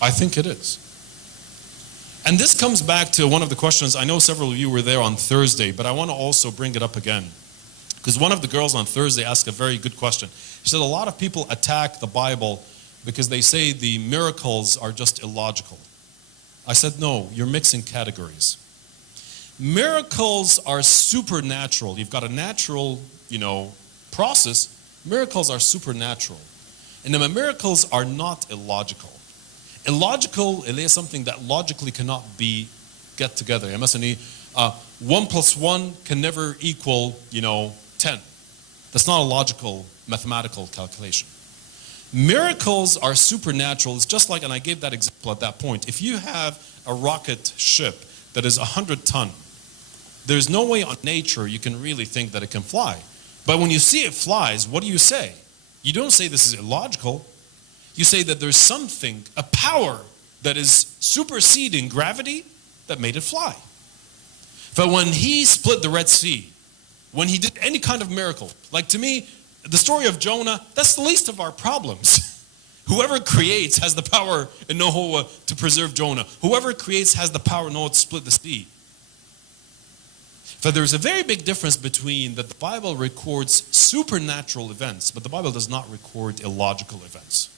I think it is. And this comes back to one of the questions. I know several of you were there on Thursday, but I want to also bring it up again. Because one of the girls on Thursday asked a very good question. She said a lot of people attack the Bible because they say the miracles are just illogical. I said, no, you're mixing categories. Miracles are supernatural. You've got a natural, process. Miracles are supernatural. And the miracles are not illogical. Illogical is something that logically cannot be get together. مثلا 1 + 1 can never equal 10. That's not a logical mathematical calculation. Miracles are supernatural. It's just like, and I gave that example at that point. If you have a rocket ship that is 100 ton, there's no way on nature you can really think that it can fly. But when you see it flies, what do you say? You don't say this is illogical. You say that there's something, a power that is superseding gravity that made it fly. But when he split the Red Sea, when he did any kind of miracle, like to me, the story of Jonah, that's the least of our problems. Whoever creates has the power in Noah to preserve Jonah. Whoever creates has the power in Noah to split the sea. But there's a very big difference between that the Bible records supernatural events, but the Bible does not record illogical events.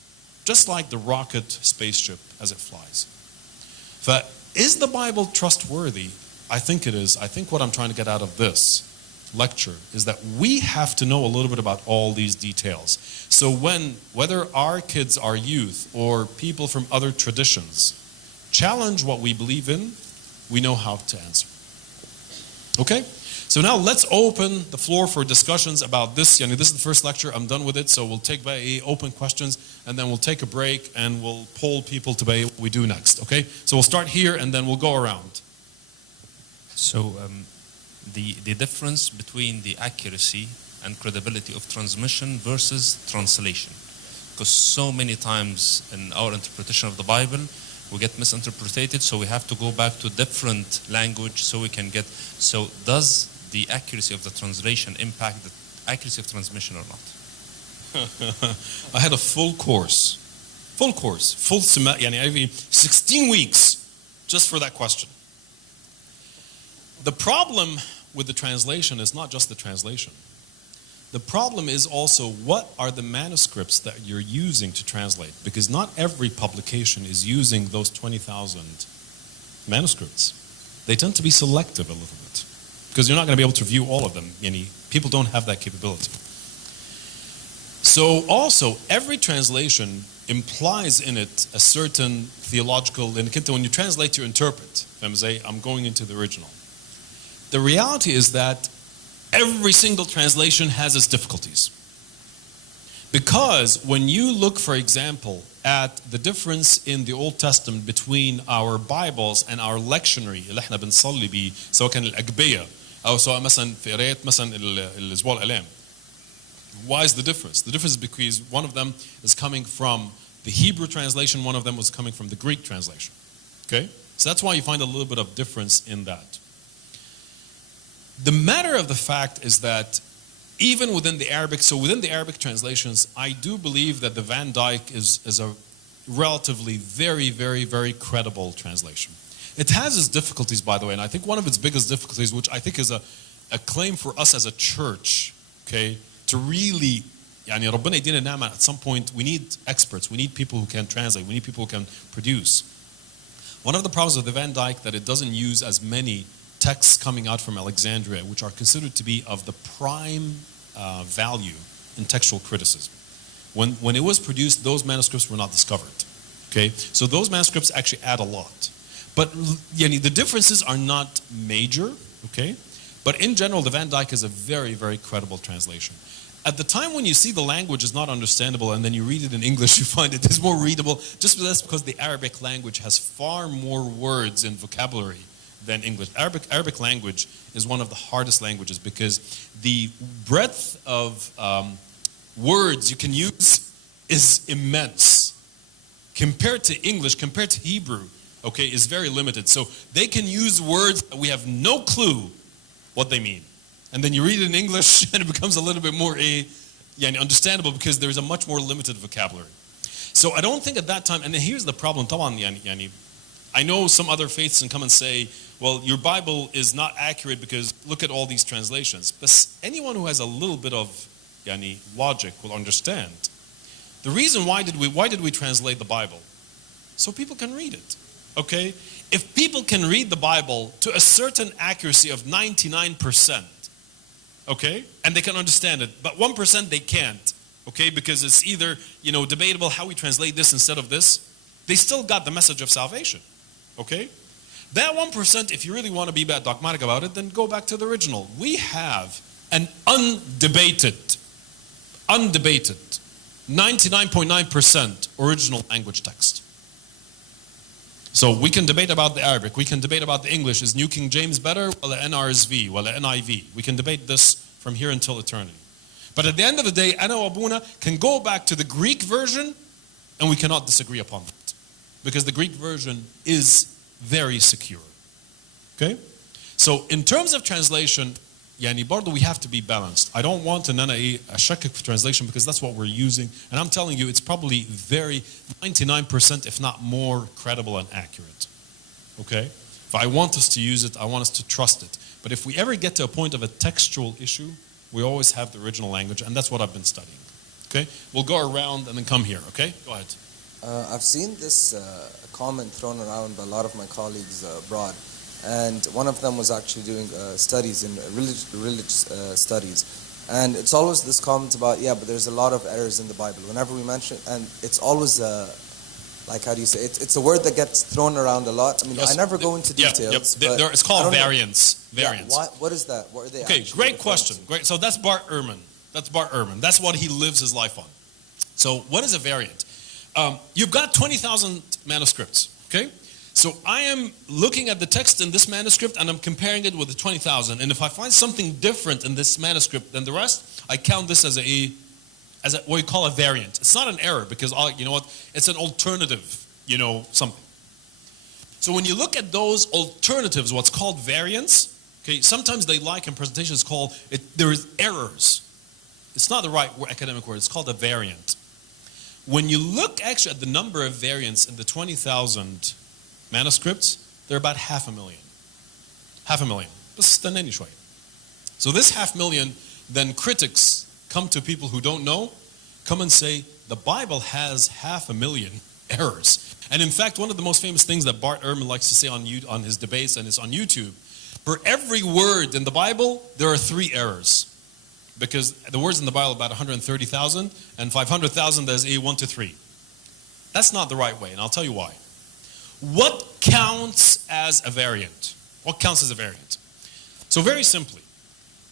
Just like the rocket spaceship as it flies. But is the Bible trustworthy? I think it is. I think what I'm trying to get out of this lecture is that we have to know a little bit about all these details. So whether our kids, our youth, or people from other traditions challenge what we believe in, we know how to answer. Okay? So now let's open the floor for discussions about this. This is the first lecture. I'm done with it. So we'll take open questions, and then we'll take a break, and we'll poll people to what we do next. Okay? So we'll start here, and then we'll go around. So the difference between the accuracy and credibility of transmission versus translation. Because so many times in our interpretation of the Bible, we get misinterpreted, so we have to go back to different language so we can get... So does the accuracy of the translation impact the accuracy of transmission or not? I had a full course, full 16 weeks just for that question. The problem with the translation is not just the translation. The problem is also what are the manuscripts that you're using to translate, because not every publication is using those 20,000 manuscripts. They tend to be selective a little bit because you're not going to be able to view all of them. People don't have that capability. So also every translation implies in it a certain theological, when you translate, you interpret. I'm going into the original. The reality is that every single translation has its difficulties. Because when you look, for example, at the difference in the Old Testament between our Bibles and our lectionary اللي احنا بنصلي بيه سواء كان الأجبية أو سواء مثلا في قراية مثلا الأسبوع الآلام. Why is the difference? The difference is because one of them is coming from the Hebrew translation, one of them was coming from the Greek translation. Okay? So that's why you find a little bit of difference in that. The matter of the fact is that even within the Arabic translations, I do believe that the Van Dyck is a relatively very, very, very credible translation. It has its difficulties, by the way, and I think one of its biggest difficulties, which I think is a claim for us as a church, okay, to really, ربنا يدينا نعمة, at some point we need experts, we need people who can translate, we need people who can produce. One of the problems of the Van Dyck that it doesn't use as many texts coming out from Alexandria, which are considered to be of the prime value in textual criticism. When it was produced, those manuscripts were not discovered. Okay, so those manuscripts actually add a lot. But the differences are not major. Okay, but in general, the Van Dyck is a very, very credible translation. At the time when you see the language is not understandable and then you read it in English, you find it is more readable, just because the Arabic language has far more words and vocabulary than English. Arabic language is one of the hardest languages because the breadth of words you can use is immense. Compared to English, compared to Hebrew, okay, is very limited. So they can use words that we have no clue what they mean. And then you read it in English and it becomes a little bit more understandable because there's a much more limited vocabulary. So I don't think at that time, and then here's the problem, طبعا I know some other faiths can come and say, well, your Bible is not accurate because look at all these translations. But anyone who has a little bit of logic will understand. The reason why did we translate the Bible? So people can read it. Okay? If people can read the Bible to a certain accuracy of 99%, okay, and they can understand it, but 1% they can't, okay, because it's either debatable how we translate this instead of this, they still got the message of salvation. Okay? That 1%, if you really want to be dogmatic about it, then go back to the original. We have an undebated 99.9% original language text. So we can debate about the Arabic, we can debate about the English. Is New King James better? Well, the NRSV, well, the NIV. We can debate this from here until eternity. But at the end of the day, Ana wa Abuna can go back to the Greek version and we cannot disagree upon that. Because the Greek version is very secure. Okay? So in terms of translation, يعني برضو we have to be balanced. I don't want ان انا اشكك في translation because that's what we're using. And I'm telling you, it's probably very 99% if not more credible and accurate. Okay? If I want us to use it, I want us to trust it. But if we ever get to a point of a textual issue, we always have the original language, and that's what I've been studying. Okay? We'll go around and then come here, okay? Go ahead. I've seen this comment thrown around by a lot of my colleagues abroad, and one of them was actually doing studies in religious studies. And it's always this comment about, yeah, but there's a lot of errors in the Bible. Whenever we mention, and it's always, like, how do you say it? It's a word that gets thrown around a lot. I mean, Yes. I never go into details. But It's called I don't know. variance. Variance. Yeah, what is that? What are they Okay, actually great referring question. to? Great. So that's Bart Ehrman. That's Bart Ehrman. That's what he lives his life on. So what is a variant? You've got 20,000 manuscripts, okay? So I am looking at the text in this manuscript and I'm comparing it with the 20,000. And if I find something different in this manuscript than the rest, I count this as what you call a variant. It's not an error because, you know what, it's an alternative, something. So when you look at those alternatives, what's called variants, okay, sometimes they like in presentations called, there is errors. It's not the right academic word, it's called a variant. When you look actually at the number of variants in the 20,000 manuscripts, they're about 500,000. 500,000. So this 500,000, then critics come to people who don't know, come and say, the Bible has 500,000 errors. And in fact, one of the most famous things that Bart Ehrman likes to say on his debates, and it's on YouTube, for every word in the Bible, there are 3 errors. Because the words in the Bible are about 130,000, and 500,000 there's 1 to 3. That's not the right way, and I'll tell you why. What counts as a variant? What counts as a variant? So very simply,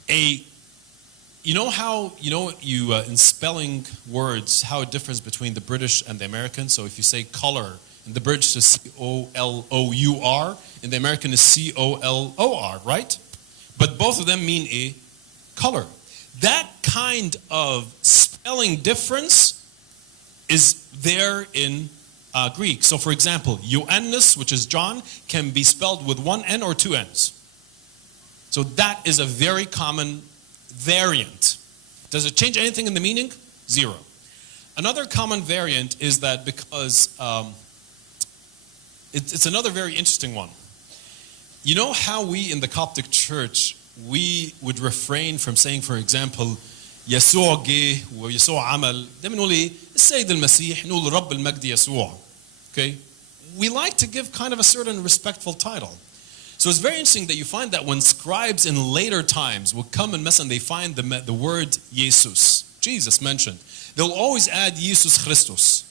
you know how, in spelling words, how it differs between the British and the American? So if you say color, in the British it's C-O-L-O-U-R, in the American it's C-O-L-O-R, right? But both of them mean a color. That kind of spelling difference is there in Greek. So for example, Ioannis, which is John, can be spelled with 1 N or 2 N's. So that is a very common variant. Does it change anything in the meaning? 0. Another common variant is that because it's another very interesting one. You know how we in the Coptic Church, we would refrain from saying, for example, يسوع جه ويسوع عمل. دايما نقول ايه؟ السيد المسيح، نقول رب المجد يسوع. Okay? We like to give kind of a certain respectful title. So it's very interesting that you find that when scribes in later times will come and mess and they find the word Jesus mentioned, they'll always add Jesus Christus.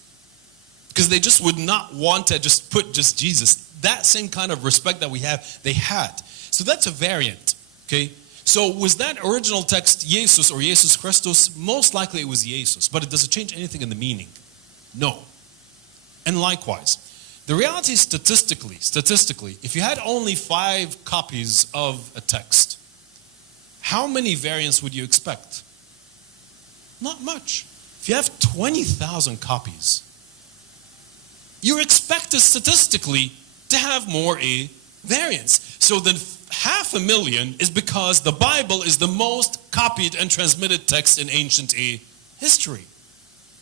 Because they just would not want to just put just Jesus. That same kind of respect that we have, they had. So that's a variant. Okay? So was that original text Jesus or Jesus Christus? Most likely it was Jesus. But does it change anything in the meaning? No. And likewise, the reality is statistically, if you had only 5 copies of a text, how many variants would you expect? Not much. If you have 20,000 copies, you're expected statistically to have more variants. So then 500,000 is because the Bible is the most copied and transmitted text in ancient history.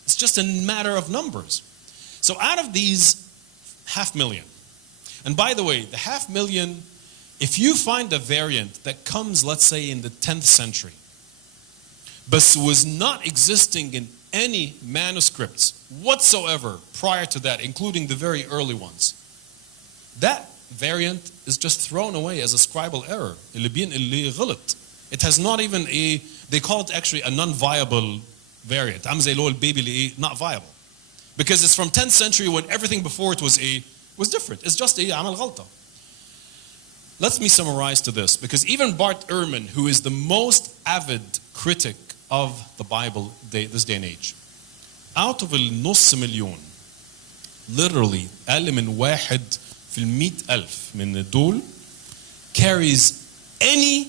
It's just a matter of numbers. So out of these 500,000, and by the way, the 500,000, if you find a variant that comes, let's say, in the 10th century, but was not existing in any manuscripts whatsoever prior to that, including the very early ones, that variant is just thrown away as a scribal error. It has not even they call it actually a non-viable variant. Not viable. Because it's from 10th century when everything before it was different. It's just عمل غلطة. Let me summarize to this, because even Bart Ehrman, who is the most avid critic of the Bible this day and age, out of النص مليون literally أقل من 1/100,000 من دول carries any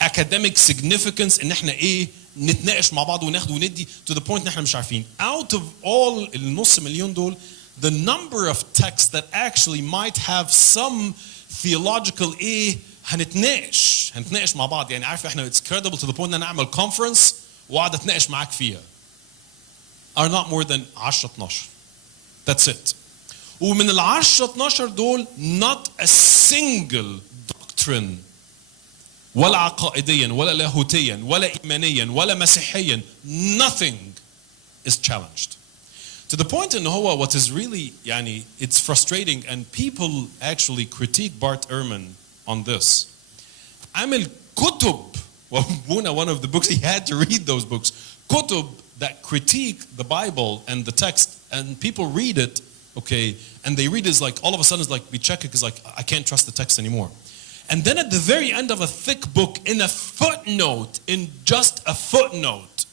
academic significance ان احنا ايه نتناقش مع بعض وناخد وندي to the point ان احنا مش عارفين. Out of all النص مليون دول, the number of texts that actually might have some theological ايه هنتناقش مع بعض, يعني عارف احنا it's credible to the point ان انا اعمل conference واقعد اتناقش معاك فيها, are not more than 10-12. That's it. ومن ال 10-12 دول not a single doctrine ولا عقائديا ولا لاهوتيا ولا إيمانيا ولا مسيحيا, nothing is challenged. To the point in هو what is really يعني it's frustrating and people actually critique Bart Ehrman on this. عمل كتب, one of the books he had to read those books, كتب that critique the Bible and the text, and people read it, okay, and they read it as like all of a sudden it's like بيتشكك is like I can't trust the text anymore. And then at the very end of a thick book, in a footnote, in just a footnote,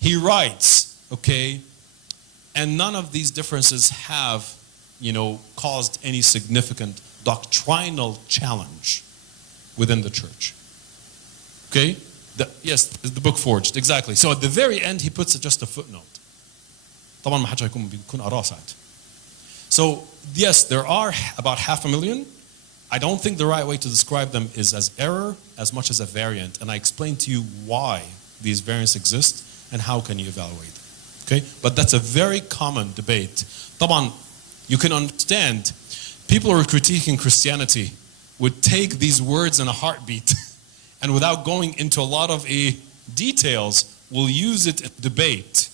he writes, okay, and none of these differences have, caused any significant doctrinal challenge within the church. Okay? Yes, the book forged, exactly. So at the very end, he puts just a footnote. طبعا ما حدش بيكون قراه ساعتها. So yes, there are about 500,000. I don't think the right way to describe them is as error as much as a variant. And I explained to you why these variants exist and how can you evaluate. Okay? But that's a very common debate. طبعا, you can understand, people who are critiquing Christianity would take these words in a heartbeat and without going into a lot of details, will use it in debate.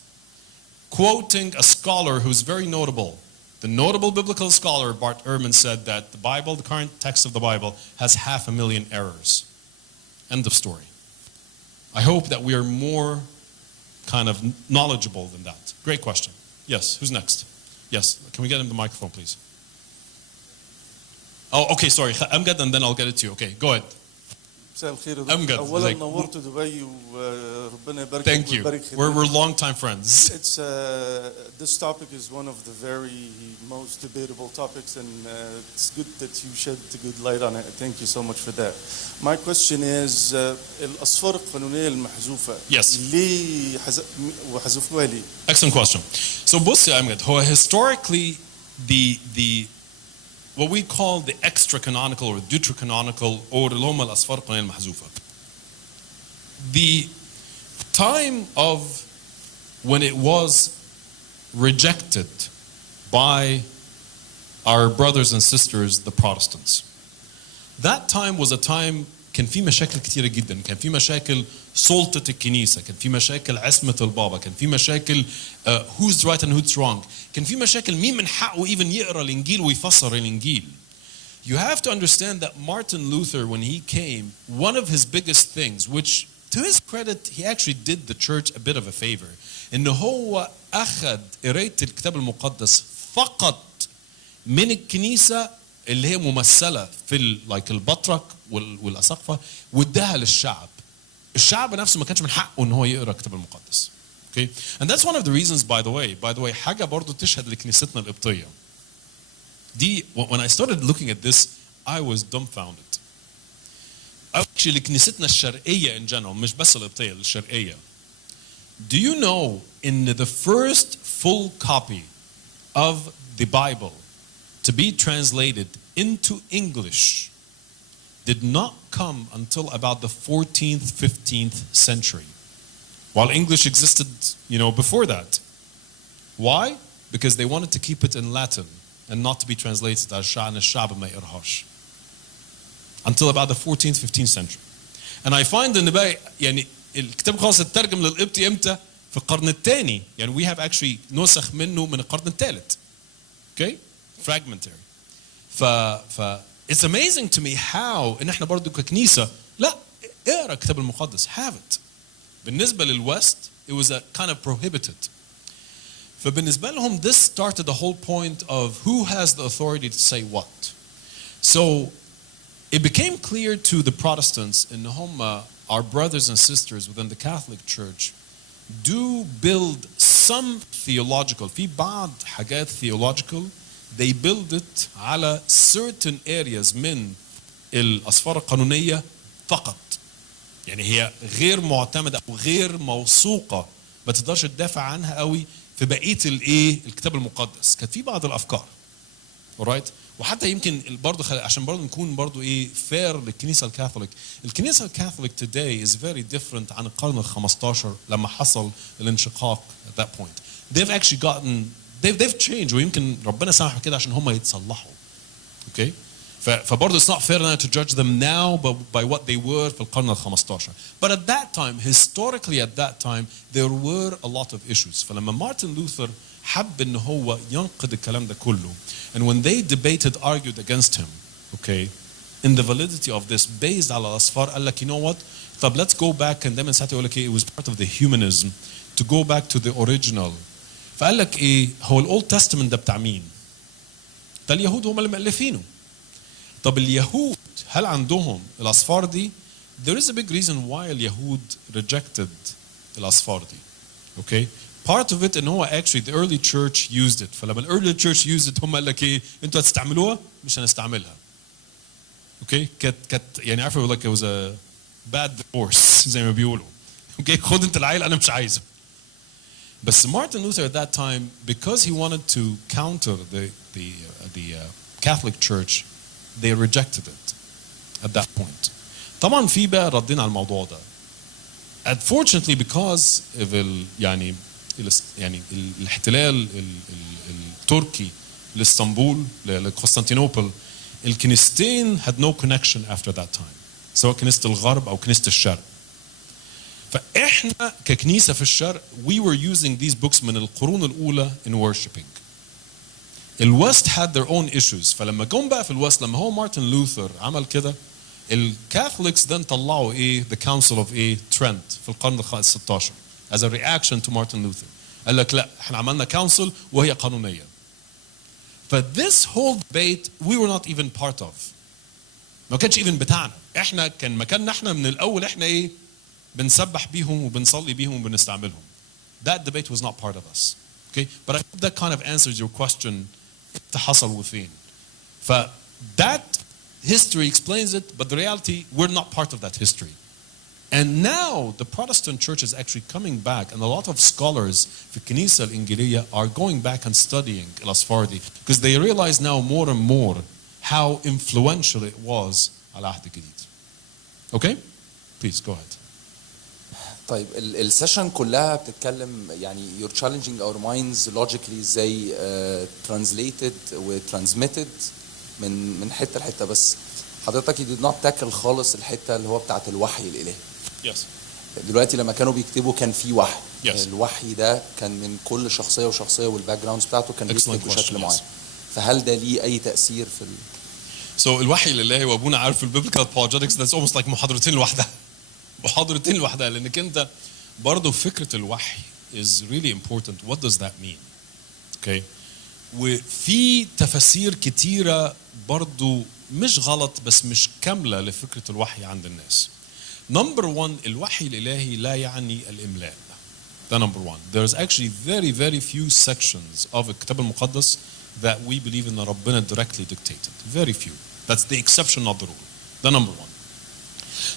Quoting a scholar who's very notable, the notable biblical scholar Bart Ehrman said that the Bible, the current text of the Bible, has 500,000 errors. End of story. I hope that we are more kind of knowledgeable than that. Great question. Yes, who's next? Yes, can we get him the microphone, please? Oh, okay, sorry. Amgad, and then I'll get it to you. Okay, go ahead. مساء الخير يا أمجد، دكتور. اولا ازيك؟ نورت دبي وربنا يبارك Thank فيك you. ويبارك We're خدمتك. longtime friends. It's this topic is one of the very most debatable topics, and it's good that you shed a good light on it. Thank you so much for that. My question is الأصفار القانونية المحذوفة. Yes. ليه وحذفوها ليه؟ Excellent question. So بص يا أمجد, هو historically the what we call the extra-canonical or deuterocanonical or اللي هم الأصفار القانونية المحذوفة. The time of when it was rejected by our brothers and sisters, the Protestants. That time was a time كان في مشاكل كتيرة جدا, كان في مشاكل سلطة الكنيسة, كان في مشاكل عصمة البابا, كان في مشاكل who's right and who's wrong, كان في مشاكل مين من حقه even يقرأ الإنجيل ويفسر الإنجيل. You have to understand that Martin Luther, when he came, one of his biggest things, which to his credit, he actually did the church a bit of a favor, إن هو أخذ قراية الكتاب المقدس فقط من الكنيسة اللي هي ممثلة في like البطرك والأساقفة واداها للشعب. الشعب نفسه ما كانش من حقه إن هو يقرأ الكتاب المقدس. Okay? And that's one of the reasons, by the way, حاجة برضو تشهد لكنيستنا القبطية. When I started looking at this, I was dumbfounded. Actually, كنيستنا الشرقية in general, مش بس القبطية, الشرقية. Do you know in the first full copy of the Bible to be translated into English did not come until about the 14th, 15th century, while English existed, before that. Why? Because they wanted to keep it in Latin and not to be translated as Sha'an al-Sha'b ma irhash. Until about the 14th, 15th century. And I find in the bay, الكتاب خلاص اترجم للقبطي امتى؟ في القرن الثاني. we have actually نسخ منه من القرن الثالث. Okay? Fragmentary. It's amazing to me how ان احنا برضو ككنيسة لا اقرا الكتاب المقدس, have it. بالنسبة للوست it was a kind of prohibited. فبالنسبة لهم this started the whole point of who has the authority to say what. So it became clear to the Protestants in هم our brothers and sisters within the Catholic Church do build some theological, في بعض حاجات theological they build it على certain areas من الأسفار القانونية فقط. يعني هي غير معتمدة أو غير موثوقة، ما تقدرش تدافع عنها قوي في بقية الكتاب المقدس. كانت في بعض الأفكار. alright؟ وحتى يمكن برضه عشان برضه نكون برضه fair للكنيسة الكاثوليك. الكنيسة الكاثوليك today is very different عن القرن ال15 لما حصل الانشقاق at that point. They've actually gotten they've changed ويمكن ربنا سامح كده عشان هم يتصلحوا. Okay؟ فبرضه it's not fair to judge them now by what they were في القرن ال15. But at that time, historically at that time, there were a lot of issues. فلما مارتن لوثر حب إن هو ينقد الكلام ده كله, and when they debated, argued against him, okay, in the validity of this based على الأسفار, قال لك you know what? طب let's go back, and دايما ساعتها يقول لك it was part of the humanism to go back to the original. فقال لك هو الأولد تestament ده بتاع مين؟ ده اليهود هم اللي مؤلفينه. طب اليهود هل عندهم الأسفار دي؟ There is a big reason why اليهود rejected الأسفار دي. Okay? Part of it إن هو actually the early church used it. فلما ال early church used it هم قال لك أنتوا هتستعملوها؟ مش هنستعملها. Okay? كانت يعني عارفة يقول لك it was a bad divorce زي ما بيقولوا. Okay? خد أنت العيل أنا مش عايزه. بس Martin Luther at that time, because he wanted to counter the Catholic Church, they rejected it at that point. طبعا في بقى ردين على الموضوع ده. Unfortunately, because of يعني الاحتلال التركي لإسطنبول لقسطنطينوبل, الكنيستين had no connection after that time. سواء كنيسة الغرب أو كنيسة الشرق. فإحنا ككنيسة في الشرق we were using these books من القرون الأولى in worshiping. الوست had their own issues. فلما جم بقى في الوست لما هو مارتن لوثر عمل كده, الكاثوليكس then طلعوا the Council of Trent في القرن ال16 as a reaction to Martin Luther. قال لك لا احنا عملنا council وهي قانونية. ف this whole debate we were not even part of. ما كانش even بتاعنا. احنا كان مكاننا احنا من الأول احنا بنسبح بيهم وبنصلي بيهم وبنستعملهم. That debate was not part of us. Okay? But I hope that kind of answers your question. حصل وفين. ف that history explains it, but the reality we're not part of that history. And now the Protestant church is actually coming back, and a lot of scholars في الكنيسة الإنجيلية are going back and studying الأسفار دي because they realize now more and more how influential it was على العهد الجديد. Okay? Please go ahead. طيب السيشن كلها بتتكلم يعني you're challenging our minds logically ازاي translated و transmitted من حته لحته, بس حضرتك you did not tackle خالص الحته اللي هو بتاعت الوحي الالهي. Yes. دلوقتي لما كانوا بيكتبوا كان في وحي. Yes. الوحي ده كان من كل شخصيه وشخصيه والباك جراوندز بتاعته كان بيكتب بشكل معين. Yes. فهل ده ليه اي تاثير في So الوحي الالهي وابونا عارف البيبليكال apologetics that's almost like محاضرتين لوحدها لانك انت برضه فكره الوحي is really important. What does that mean? Okay. وفي تفاسير كتيره برضه مش غلط بس مش كامله لفكره الوحي عند الناس. Number one, الوحي الالهي لا يعني الاملاء. ده number one. There's actually very very few sections of الكتاب المقدس that we believe in ربنا directly dictated. Very few. That's the exception not the rule. ده number one.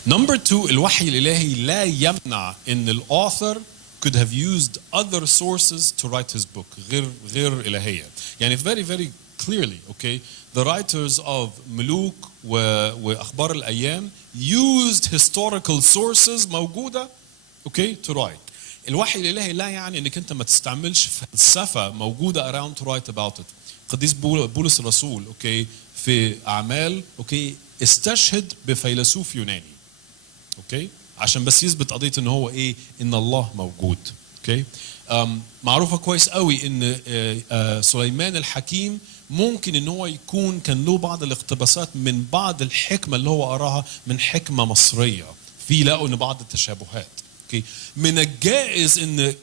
Number two, الوحي الإلهي لا يمنع إن الauthor could have used other sources to write his book غير إلهية. يعني very very clearly, okay, the writers of ملوك وأخبار الأيام used historical sources موجودة, okay, to write. الوحي الإلهي لا يعني إنك أنت ما تستعملش فلسفة موجودة around to write about it. قديس بولس الرسول, okay, في أعمال, okay, استشهد بفيلسوف يوناني. اوكي عشان بس يثبت قضيه ان هو ان الله موجود. اوكي معروفه كويس قوي ان سليمان الحكيم ممكن ان هو يكون كان له بعض الاقتباسات من بعض الحكمه اللي هو قراها من حكمه مصريه, في لقوا ان بعض التشابهات. اوكي من الجائز ان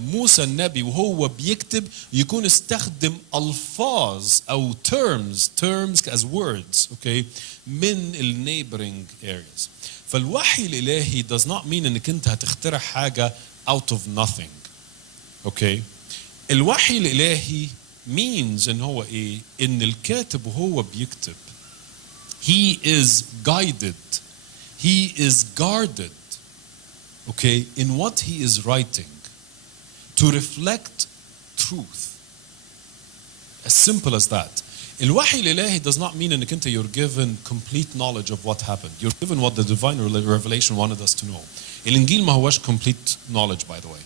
موسى النبي وهو بيكتب يكون استخدم الفاظ او terms as words, اوكي, من ال neighboring areas. فالوحي الالهي does not mean انك انت هتخترع حاجه out of nothing. اوكي. الوحي الالهي means ان هو ايه؟ ان الكاتب وهو بيكتب he is guided, he is guarded, okay, in what he is writing to reflect truth. As simple as that. الوحي الإلهي does not mean انك انت you're given complete knowledge of what happened. You're given what the divine revelation wanted us to know. الإنجيل ما هوش complete knowledge by the way.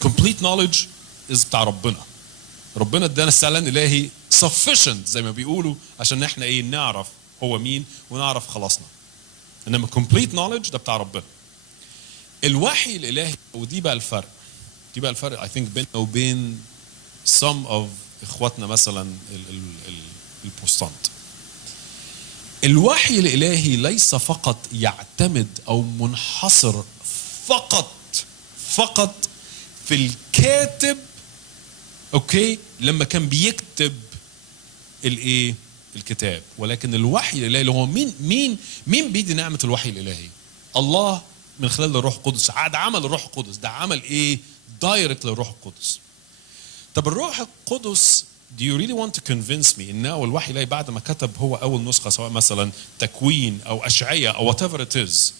Complete knowledge is بتاع ربنا. ربنا ادانا السلام الإلهي sufficient زي ما بيقولوا عشان احنا ايه نعرف هو مين ونعرف خلاصنا. انما complete knowledge ده بتاع ربنا. الوحي الإلهي ودي بقى الفرق. دي بقى الفرق I think بيننا وبين some of اخواتنا مثلا البروتستانت. الوحي الالهي ليس فقط يعتمد او منحصر فقط في الكاتب، اوكي، لما كان بيكتب الايه الكتاب، ولكن الوحي الالهي اللي هو مين بيدي نعمه الوحي الالهي؟ الله من خلال الروح القدس. ده عمل الروح القدس، ده عمل ايه دايركت للروح القدس. طب الروح القدس do you really want to convince me انه الوحي الالهي بعد ما كتب هو اول نسخه سواء مثلا تكوين او اشعياء او whatever it is،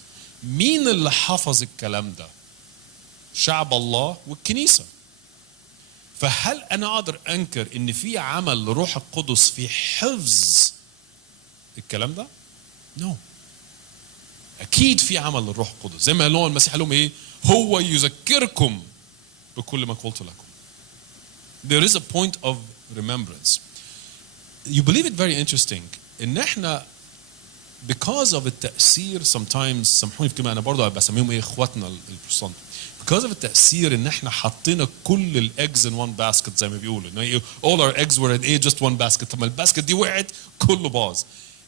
مين اللي حفظ الكلام ده؟ شعب الله والكنيسه. فهل انا اقدر انكر ان في عمل لروح القدس في حفظ الكلام ده؟ no. اكيد في عمل للروح القدس، زي ما قال لهم المسيح، قال لهم ايه؟ هو يذكركم بكل ما قلت لكم. There is a point of remembrance. You believe it very interesting ان احنا because of التأثير sometimes، سامحوني في كلمة انا برضه بسميهم ايه اخواتنا البروتستانت، because of التأثير ان احنا حطينا كل الاجز in one basket زي ما بيقولوا، ان all our eggs were in just one basket. طب ما الباسكت دي وقعت كله باظ.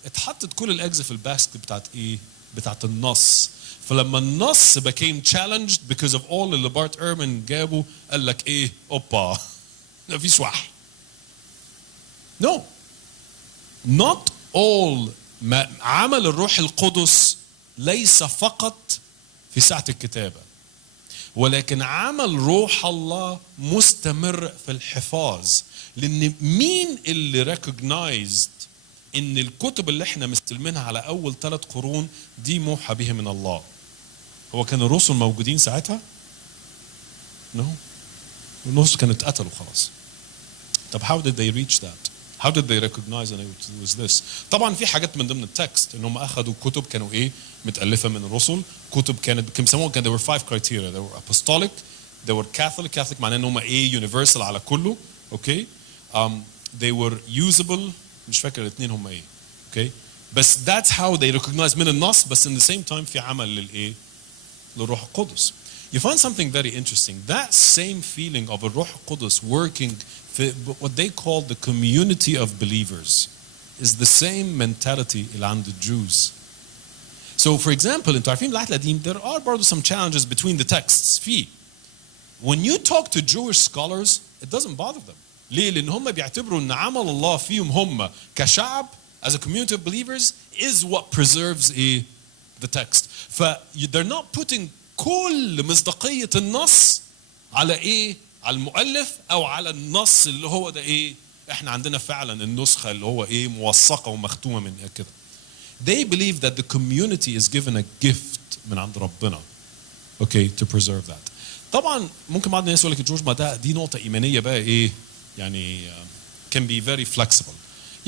اتحطت كل الاجز في الباسكت بتاعت ايه؟ بتاعت النص. فلما النص became challenged because of all اللي بارت ايرمان جابه، قال لك ايه؟ اوبا ما فيش وحي. No. Not all ما عمل الروح القدس ليس فقط في ساعة الكتابة، ولكن عمل روح الله مستمر في الحفاظ. لأن مين اللي recognized إن الكتب اللي احنا مستلمينها على أول 3 قرون دي موحى به من الله؟ هو كان الرسل موجودين ساعتها؟ No. الرسل كانوا اتقتلوا خلاص. طب how did they reach that? How did they recognize that it was this? طبعا في حاجات من ضمن التكست انهم اخذوا كتب كانوا ايه متالفه من الرسل، كتب كانت بيسموها كان there were 5 criteria. They were apostolic, they were Catholic معناه ان هم ايه universal على كله، اوكي. They were usable، مش فاكر الاثنين هم ايه، اوكي. بس that's how they recognize من النص، بس in the same time في عمل للايه؟ للروح القدس. You find something very interesting. That same feeling of الروح القدس working في what they call the community of believers is the same mentality اللي عند Jews. So for example, انتوا عارفين العهد القديم there are برضه some challenges between the texts. في when you talk to Jewish scholars it doesn't bother them. ليه؟ لأن هم بيعتبروا إن عمل الله فيهم هم كشعب as a community of believers is what preserves the text. they're not putting كل مصداقية النص على ايه؟ على المؤلف او على النص اللي هو ده ايه؟ احنا عندنا فعلا النسخة اللي هو ايه موثقة ومختومة من كده. They believe that the community is given a gift من عند ربنا. Okay, to preserve that. طبعا ممكن بعض الناس يقول لك جورج ما دي نقطة إيمانية بقى ايه؟ يعني can be very flexible.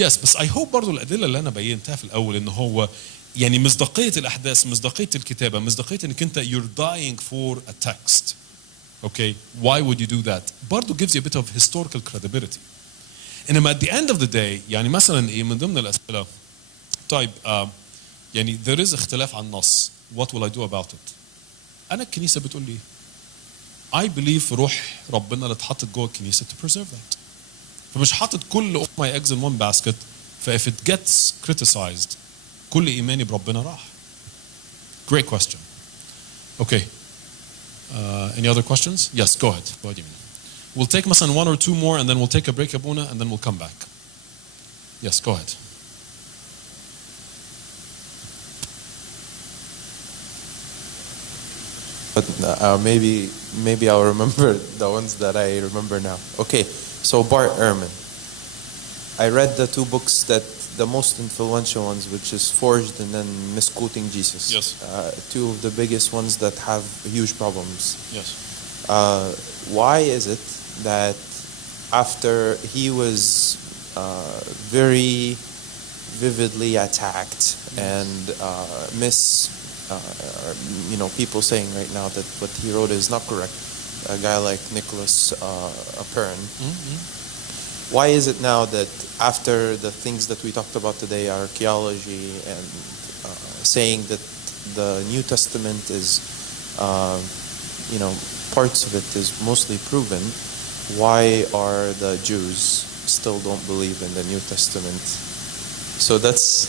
Yes, بس I hope برضو الأدلة اللي أنا بينتها في الأول إن هو يعني مصداقية الأحداث، مصداقية الكتابة، مصداقية إنك أنت you're dying for a text. Okay, why would you do that? برضو gives you a bit of historical credibility. إنما at the end of the day يعني مثلا إيه من ضمن الأسئلة طيب يعني there is اختلاف عن النص. What will I do about it? أنا الكنيسة بتقول لي I believe في روح ربنا اللي اتحطت جوه الكنيسة to preserve that. فمش حاطط كل all my eggs in one basket. فif it gets criticized كل إيماني بربنا راح. Great question. Okay. Any other questions? Yes, go ahead. Go ahead, Yamina. We'll take مثلا 1 or 2 more and then we'll take a break, Abuna, and then we'll come back. Yes, go ahead. but maybe I'll remember the ones that I remember now. Okay, so Bart Ehrman. I read the two books that the most influential ones, which is Forged and then Misquoting Jesus. Yes. Two of the biggest ones that have huge problems. Yes. Why is it that after he was very vividly attacked and people saying right now that what he wrote is not correct, a guy like Nicholas Perrin, why is it now that after the things that we talked about today, archaeology and saying that the New Testament is, parts of it is mostly proven, why are the Jews still don't believe in the New Testament? So that's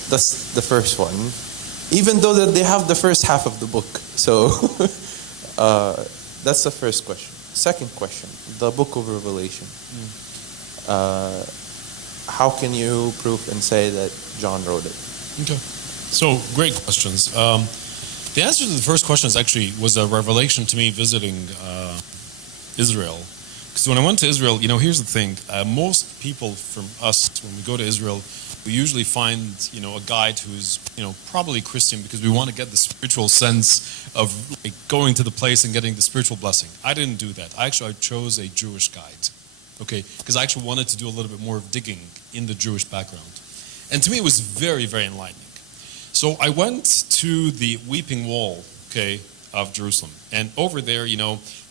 the first one, even though that they have the first half of the book. So that's the first question. Second question, the book of Revelation. How can you prove and say that John wrote it? Okay. So great questions. The answer to the first question was a revelation to me visiting Israel. Because when I went to Israel, here's the thing. Most people from us, when we go to Israel, we usually find, a guide who's, probably Christian because we want to get the spiritual sense of like, going to the place and getting the spiritual blessing. I didn't do that. I chose a Jewish guide. Okay, because I actually wanted to do a little bit more of digging in the Jewish background. And to me, it was very, very enlightening. So I went to the Weeping Wall, of Jerusalem. And over there,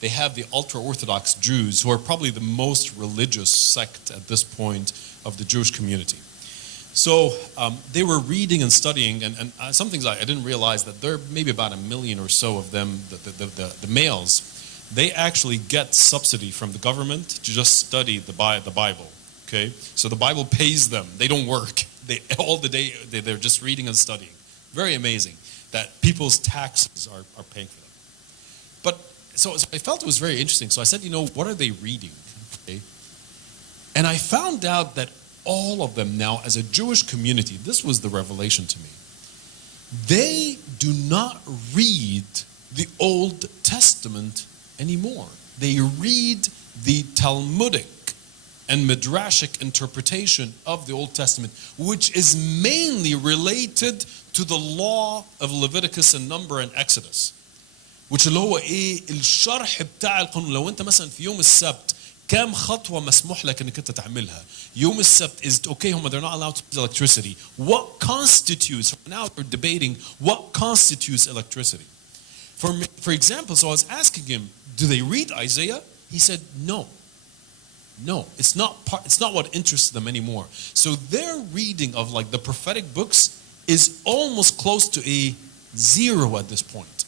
they have the ultra-Orthodox Jews who are probably the most religious sect at this point of the Jewish community. So they were reading and studying, and some things I didn't realize that there are maybe about 1 million or so of them, the males. They actually get subsidy from the government to just study the Bible. Okay, so the Bible pays them. They don't work. All the day they're just reading and studying. Very amazing that people's taxes are paying for them. But so I felt it was very interesting. So I said, what are they reading? Okay, and I found out that all of them now, as a Jewish community, this was the revelation to me. They do not read the Old Testament anymore. They read the Talmudic and Midrashic interpretation of the Old Testament, which is mainly related to the law of Leviticus and Number and Exodus. which اللي هو ايه الشرح بتاع القانون. لو انت مثلا في يوم السبت كم خطوة مسموح لك انك انت تعملها. يوم السبت is okay, they're not allowed to use electricity. What constitutes, now we're debating what constitutes electricity. For example, so I was asking him, do they read Isaiah? He said, no. No, it's not what interests them anymore. So their reading of like the prophetic books is almost close to a zero at this point.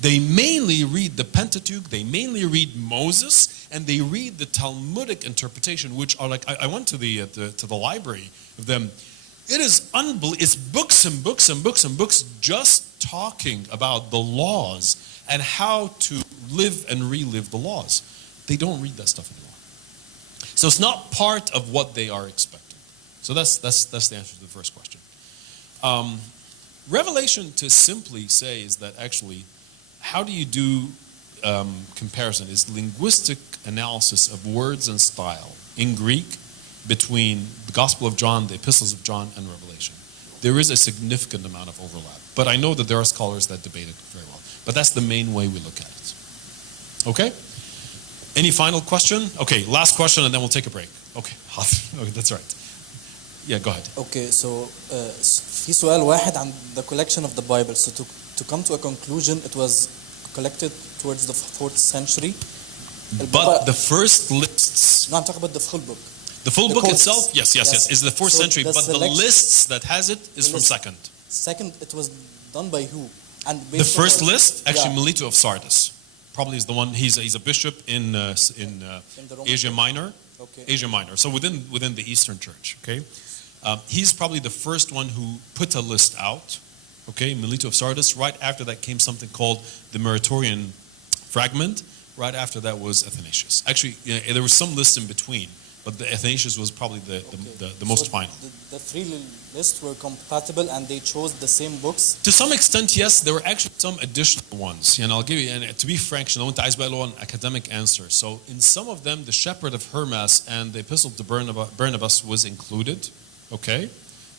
They mainly read the Pentateuch, they mainly read Moses, and they read the Talmudic interpretation, which are like, I went to the library of them. It is unbelievable. It's books and books and books and books just talking about the laws and how to live and relive the laws. They don't read that stuff anymore. So it's not part of what they are expecting. So that's the answer to the first question. Revelation, to simply say, is that actually, how do you do comparison? Is linguistic analysis of words and style in Greek between the Gospel of John, the Epistles of John, and Revelation. There is a significant amount of overlap. But I know that there are scholars that debate it very well. But that's the main way we look at it. Okay? Any final question? Okay, last question and then we'll take a break. Okay, okay, that's right. Yeah, go ahead. Okay, so في سؤال واحد عن the collection of the Bible. So to come to a conclusion, it was collected towards the 4th century. But the first lists... No, I'm talking about the full book. The full the book codes. itself, yes, is the 4th century, but the lists that has it is from 2nd. Second, it was done by who? And the first list, actually, yeah. Melito of Sardis. Probably is the one, he's a bishop in Asia Minor. Okay. Asia Minor, so within the Eastern Church, okay? He's probably the first one who put a list out, okay, Melito of Sardis. Right after that came something called the Muratorian Fragment. Right after that was Athanasius. Actually, there was some lists in between, but the Athanasius was probably the most So final. The three lists were compatible and they chose the same books. To some extent, yes, there were actually some additional ones. And I'll give you, and to be frank, I want to ask an academic answer. So in some of them, the Shepherd of Hermas and the Epistle to Barnabas was included. Okay?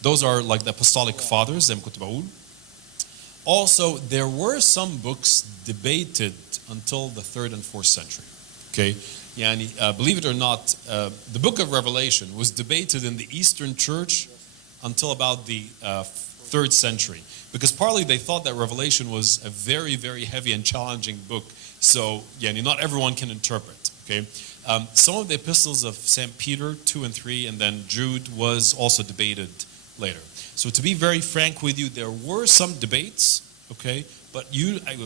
Those are like the Apostolic Fathers, زي ما كنت بقول. Also, there were some books debated until the 3rd and 4th century. Okay? Believe it or not, the book of Revelation was debated in the Eastern Church until about the 3rd century. Because partly they thought that Revelation was a very, very heavy and challenging book. So, not everyone can interpret. Okay? Some of the epistles of St. Peter, 2 and 3, and then Jude was also debated later. So to be very frank with you, there were some debates, okay? But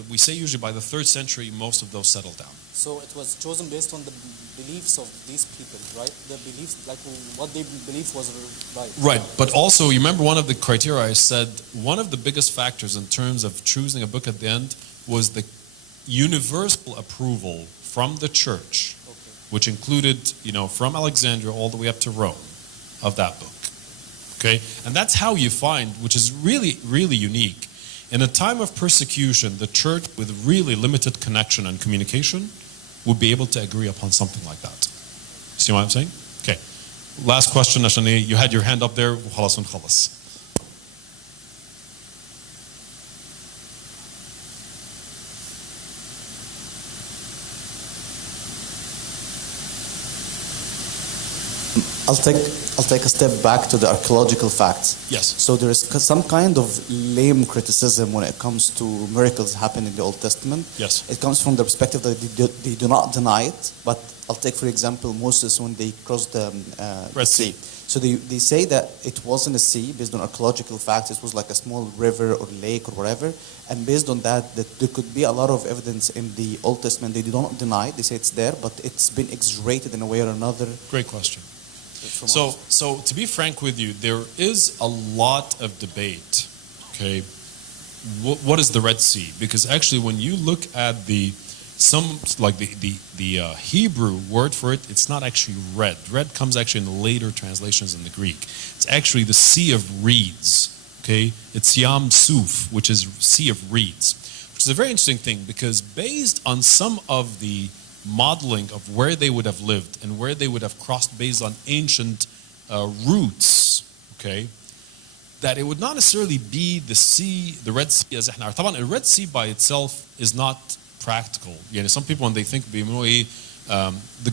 we say usually by the 3rd century, most of those settled down. So it was chosen based on the beliefs of these people, right? The beliefs, like what they believed was right. Right, but also, you remember one of the criteria I said, one of the biggest factors in terms of choosing a book at the end was the universal approval from the church, which included, from Alexandria all the way up to Rome, of that book. Okay? And that's how you find, which is really, really unique. In a time of persecution, the church with really limited connection and communication would be able to agree upon something like that. See what I'm saying? Okay. Last question, Ashani. You had your hand up there. خلاص ونخلص. I'll take a step back to the archaeological facts. Yes. So there is some kind of lame criticism when it comes to miracles happening in the Old Testament. Yes. It comes from the perspective that they do not deny it, but I'll take, for example, Moses when they crossed the Red Sea. So they say that it wasn't a sea based on archaeological facts. It was like a small river or lake or whatever. And based on that there could be a lot of evidence in the Old Testament. They do not deny it. They say it's there, but it's been exaggerated in a way or another. Great question. So to be frank with you, there is a lot of debate. Okay, what is the Red Sea? Because actually, when you look at the Hebrew word for it, it's not actually red. Red comes actually in the later translations in the Greek. It's actually the Sea of Reeds. Okay, it's Yam Suf, which is Sea of Reeds, which is a very interesting thing because based on some of the modeling of where they would have lived and where they would have crossed based on ancient routes, okay, that it would not necessarily be the sea, the Red Sea as احنا طبعا the Red Sea by itself is not practical. Some people when they think the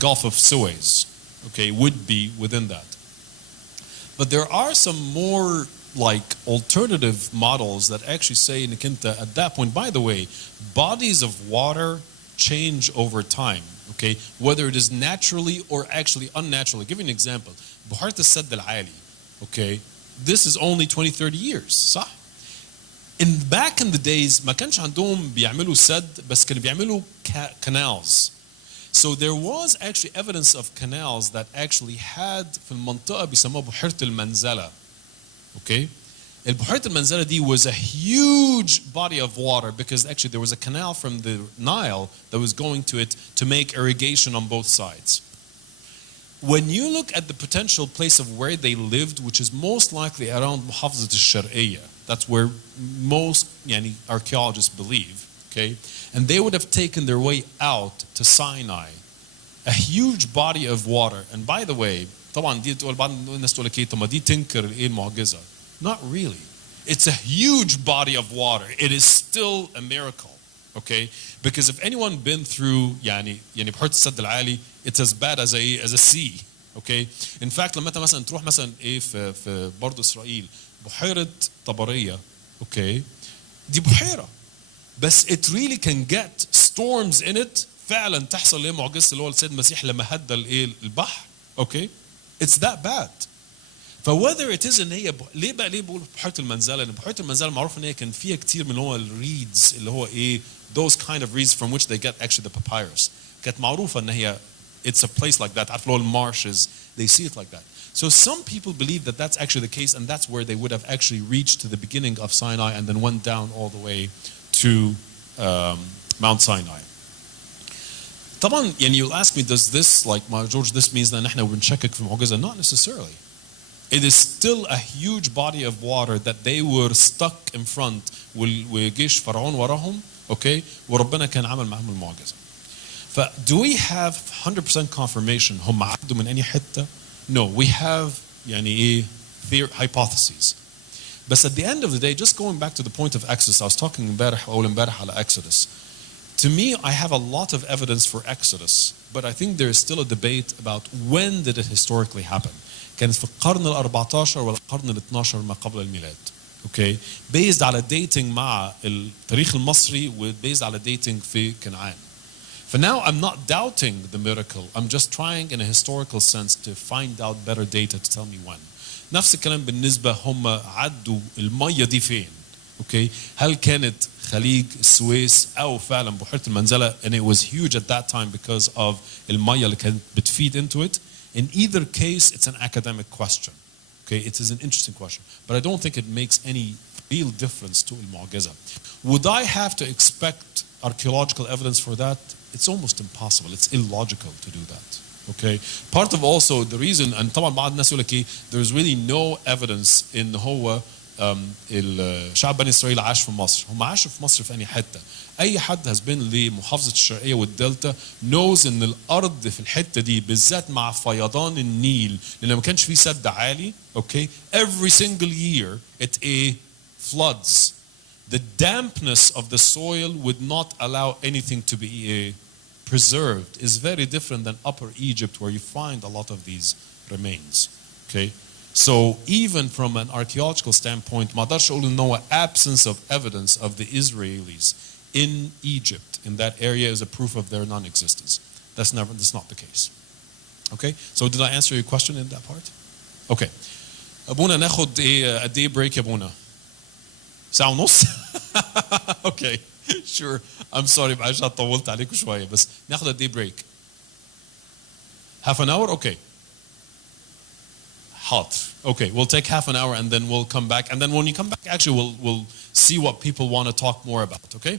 Gulf of Suez, okay, would be within that. But there are some more like alternative models that actually say in Kinta at that point, by the way, bodies of water change over time, okay? Whether it is naturally or actually unnaturally. I'll give you an example. بحيرة السد العالي, okay? This is only 20-30 years, صح? Back in the days, ما كانش عندهم بيعملوا سد بس كانوا بيعملوا canals. So there was actually evidence of canals that actually had في المنطقة بيسموها بحيرة المنزلة, okay? البحيرة المنزلة دي was a huge body of water because actually there was a canal from the Nile that was going to it to make irrigation on both sides. When you look at the potential place of where they lived, which is most likely around محافظة الشرقية, that's where most archaeologists believe, okay? And they would have taken their way out to Sinai, a huge body of water. And by the way, طبعا دي تقول بعض الناس تقول لك طب ما دي تنكر ايه المعجزة. Not really. It's a huge body of water. It is still a miracle, okay? Because if anyone been through بحيرة السد العالي, it's as bad as a sea, okay? In fact, لما انت مثلا تروح مثلا في برضه إسرائيل بحيرة طبرية, okay? دي بحيرة. بس it really can get storms in it. فعلا تحصل ايه معجزة اللي هو السيد المسيح لما هدى البحر, okay? It's that bad. فwhether it is ان هي ليه بقول بحيرة المنزلة؟ لأن بحيرة المنزلة معروف ان هي كان فيها كتير من هو الريدز اللي هو those kind of reeds from which they get actually the papyrus. كانت معروفة ان هي it's a place like that. عارف اللي هو marshes, they see it like that. So some people believe that that's actually the case and that's where they would have actually reached to the beginning of Sinai and then went down all the way to Mount Sinai. طبعا يعني you'll ask me, does this, like my George, this means that احنا بنشكك في المعجزة? Not necessarily. It is still a huge body of water that they were stuck in front وجيش فرعون وراهم, okay, وربنا كان عمل معهم المعجزة. ف do we have 100% confirmation هم عدوا من أي حتة? No, we have يعني إيه hypotheses. But at the end of the day, just going back to the point of Exodus, I was talking أول امبارح على Exodus. To me, I have a lot of evidence for Exodus, but I think there is still a debate about when did it historically happen. كانت في القرن ال14 ولا القرن ال12 ما قبل الميلاد. Okay, based على dating مع التاريخ المصري و based على dating في كنعان. For now, I'm not doubting the miracle. I'm just trying in a historical sense to find out better data to tell me when. نفس الكلام بالنسبة هم عدوا المية دي فين. Okay, هل كانت خليج السويس أو فعلا بحيرة المنزلة, and it was huge at that time because of المية اللي كانت بتفيد into it. In either case, it's an academic question. Okay, it is an interesting question, but I don't think it makes any real difference to المعجزة. Would I have to expect archaeological evidence for that? It's almost impossible. It's illogical to do that. Okay, part of also the reason, and طبعا بعض الناس يقول لك there's really no evidence in هو الشعب بني إسرائيل عاش في مصر. هم عاشوا في مصر في أي حتة. أي حد has been لمحافظة الشرقية والدلتا knows إن الأرض في الحتة دي بالذات مع فيضان النيل, لأن ما كانش فيه سد عالي. Okay, every single year it floods. The dampness of the soil would not allow anything to be preserved. Is very different than Upper Egypt where you find a lot of these remains. Okay. So even from an archaeological standpoint, ما اقدرش اقول إن هو absence of evidence of the Israelis in Egypt in that area is a proof of their non-existence. That's not the case. Okay? So did I answer your question in that part? Okay. أبونا ناخد قد إيه break يا أبونا؟ ساعة ونص؟ Okay. Sure. I'm sorry عشان طولت عليكم شوية, بس ناخد قد إيه break؟ Half an hour? Okay. Hot. Okay, we'll take half an hour and then we'll come back. And then when you come back, actually, we'll see what people want to talk more about, okay?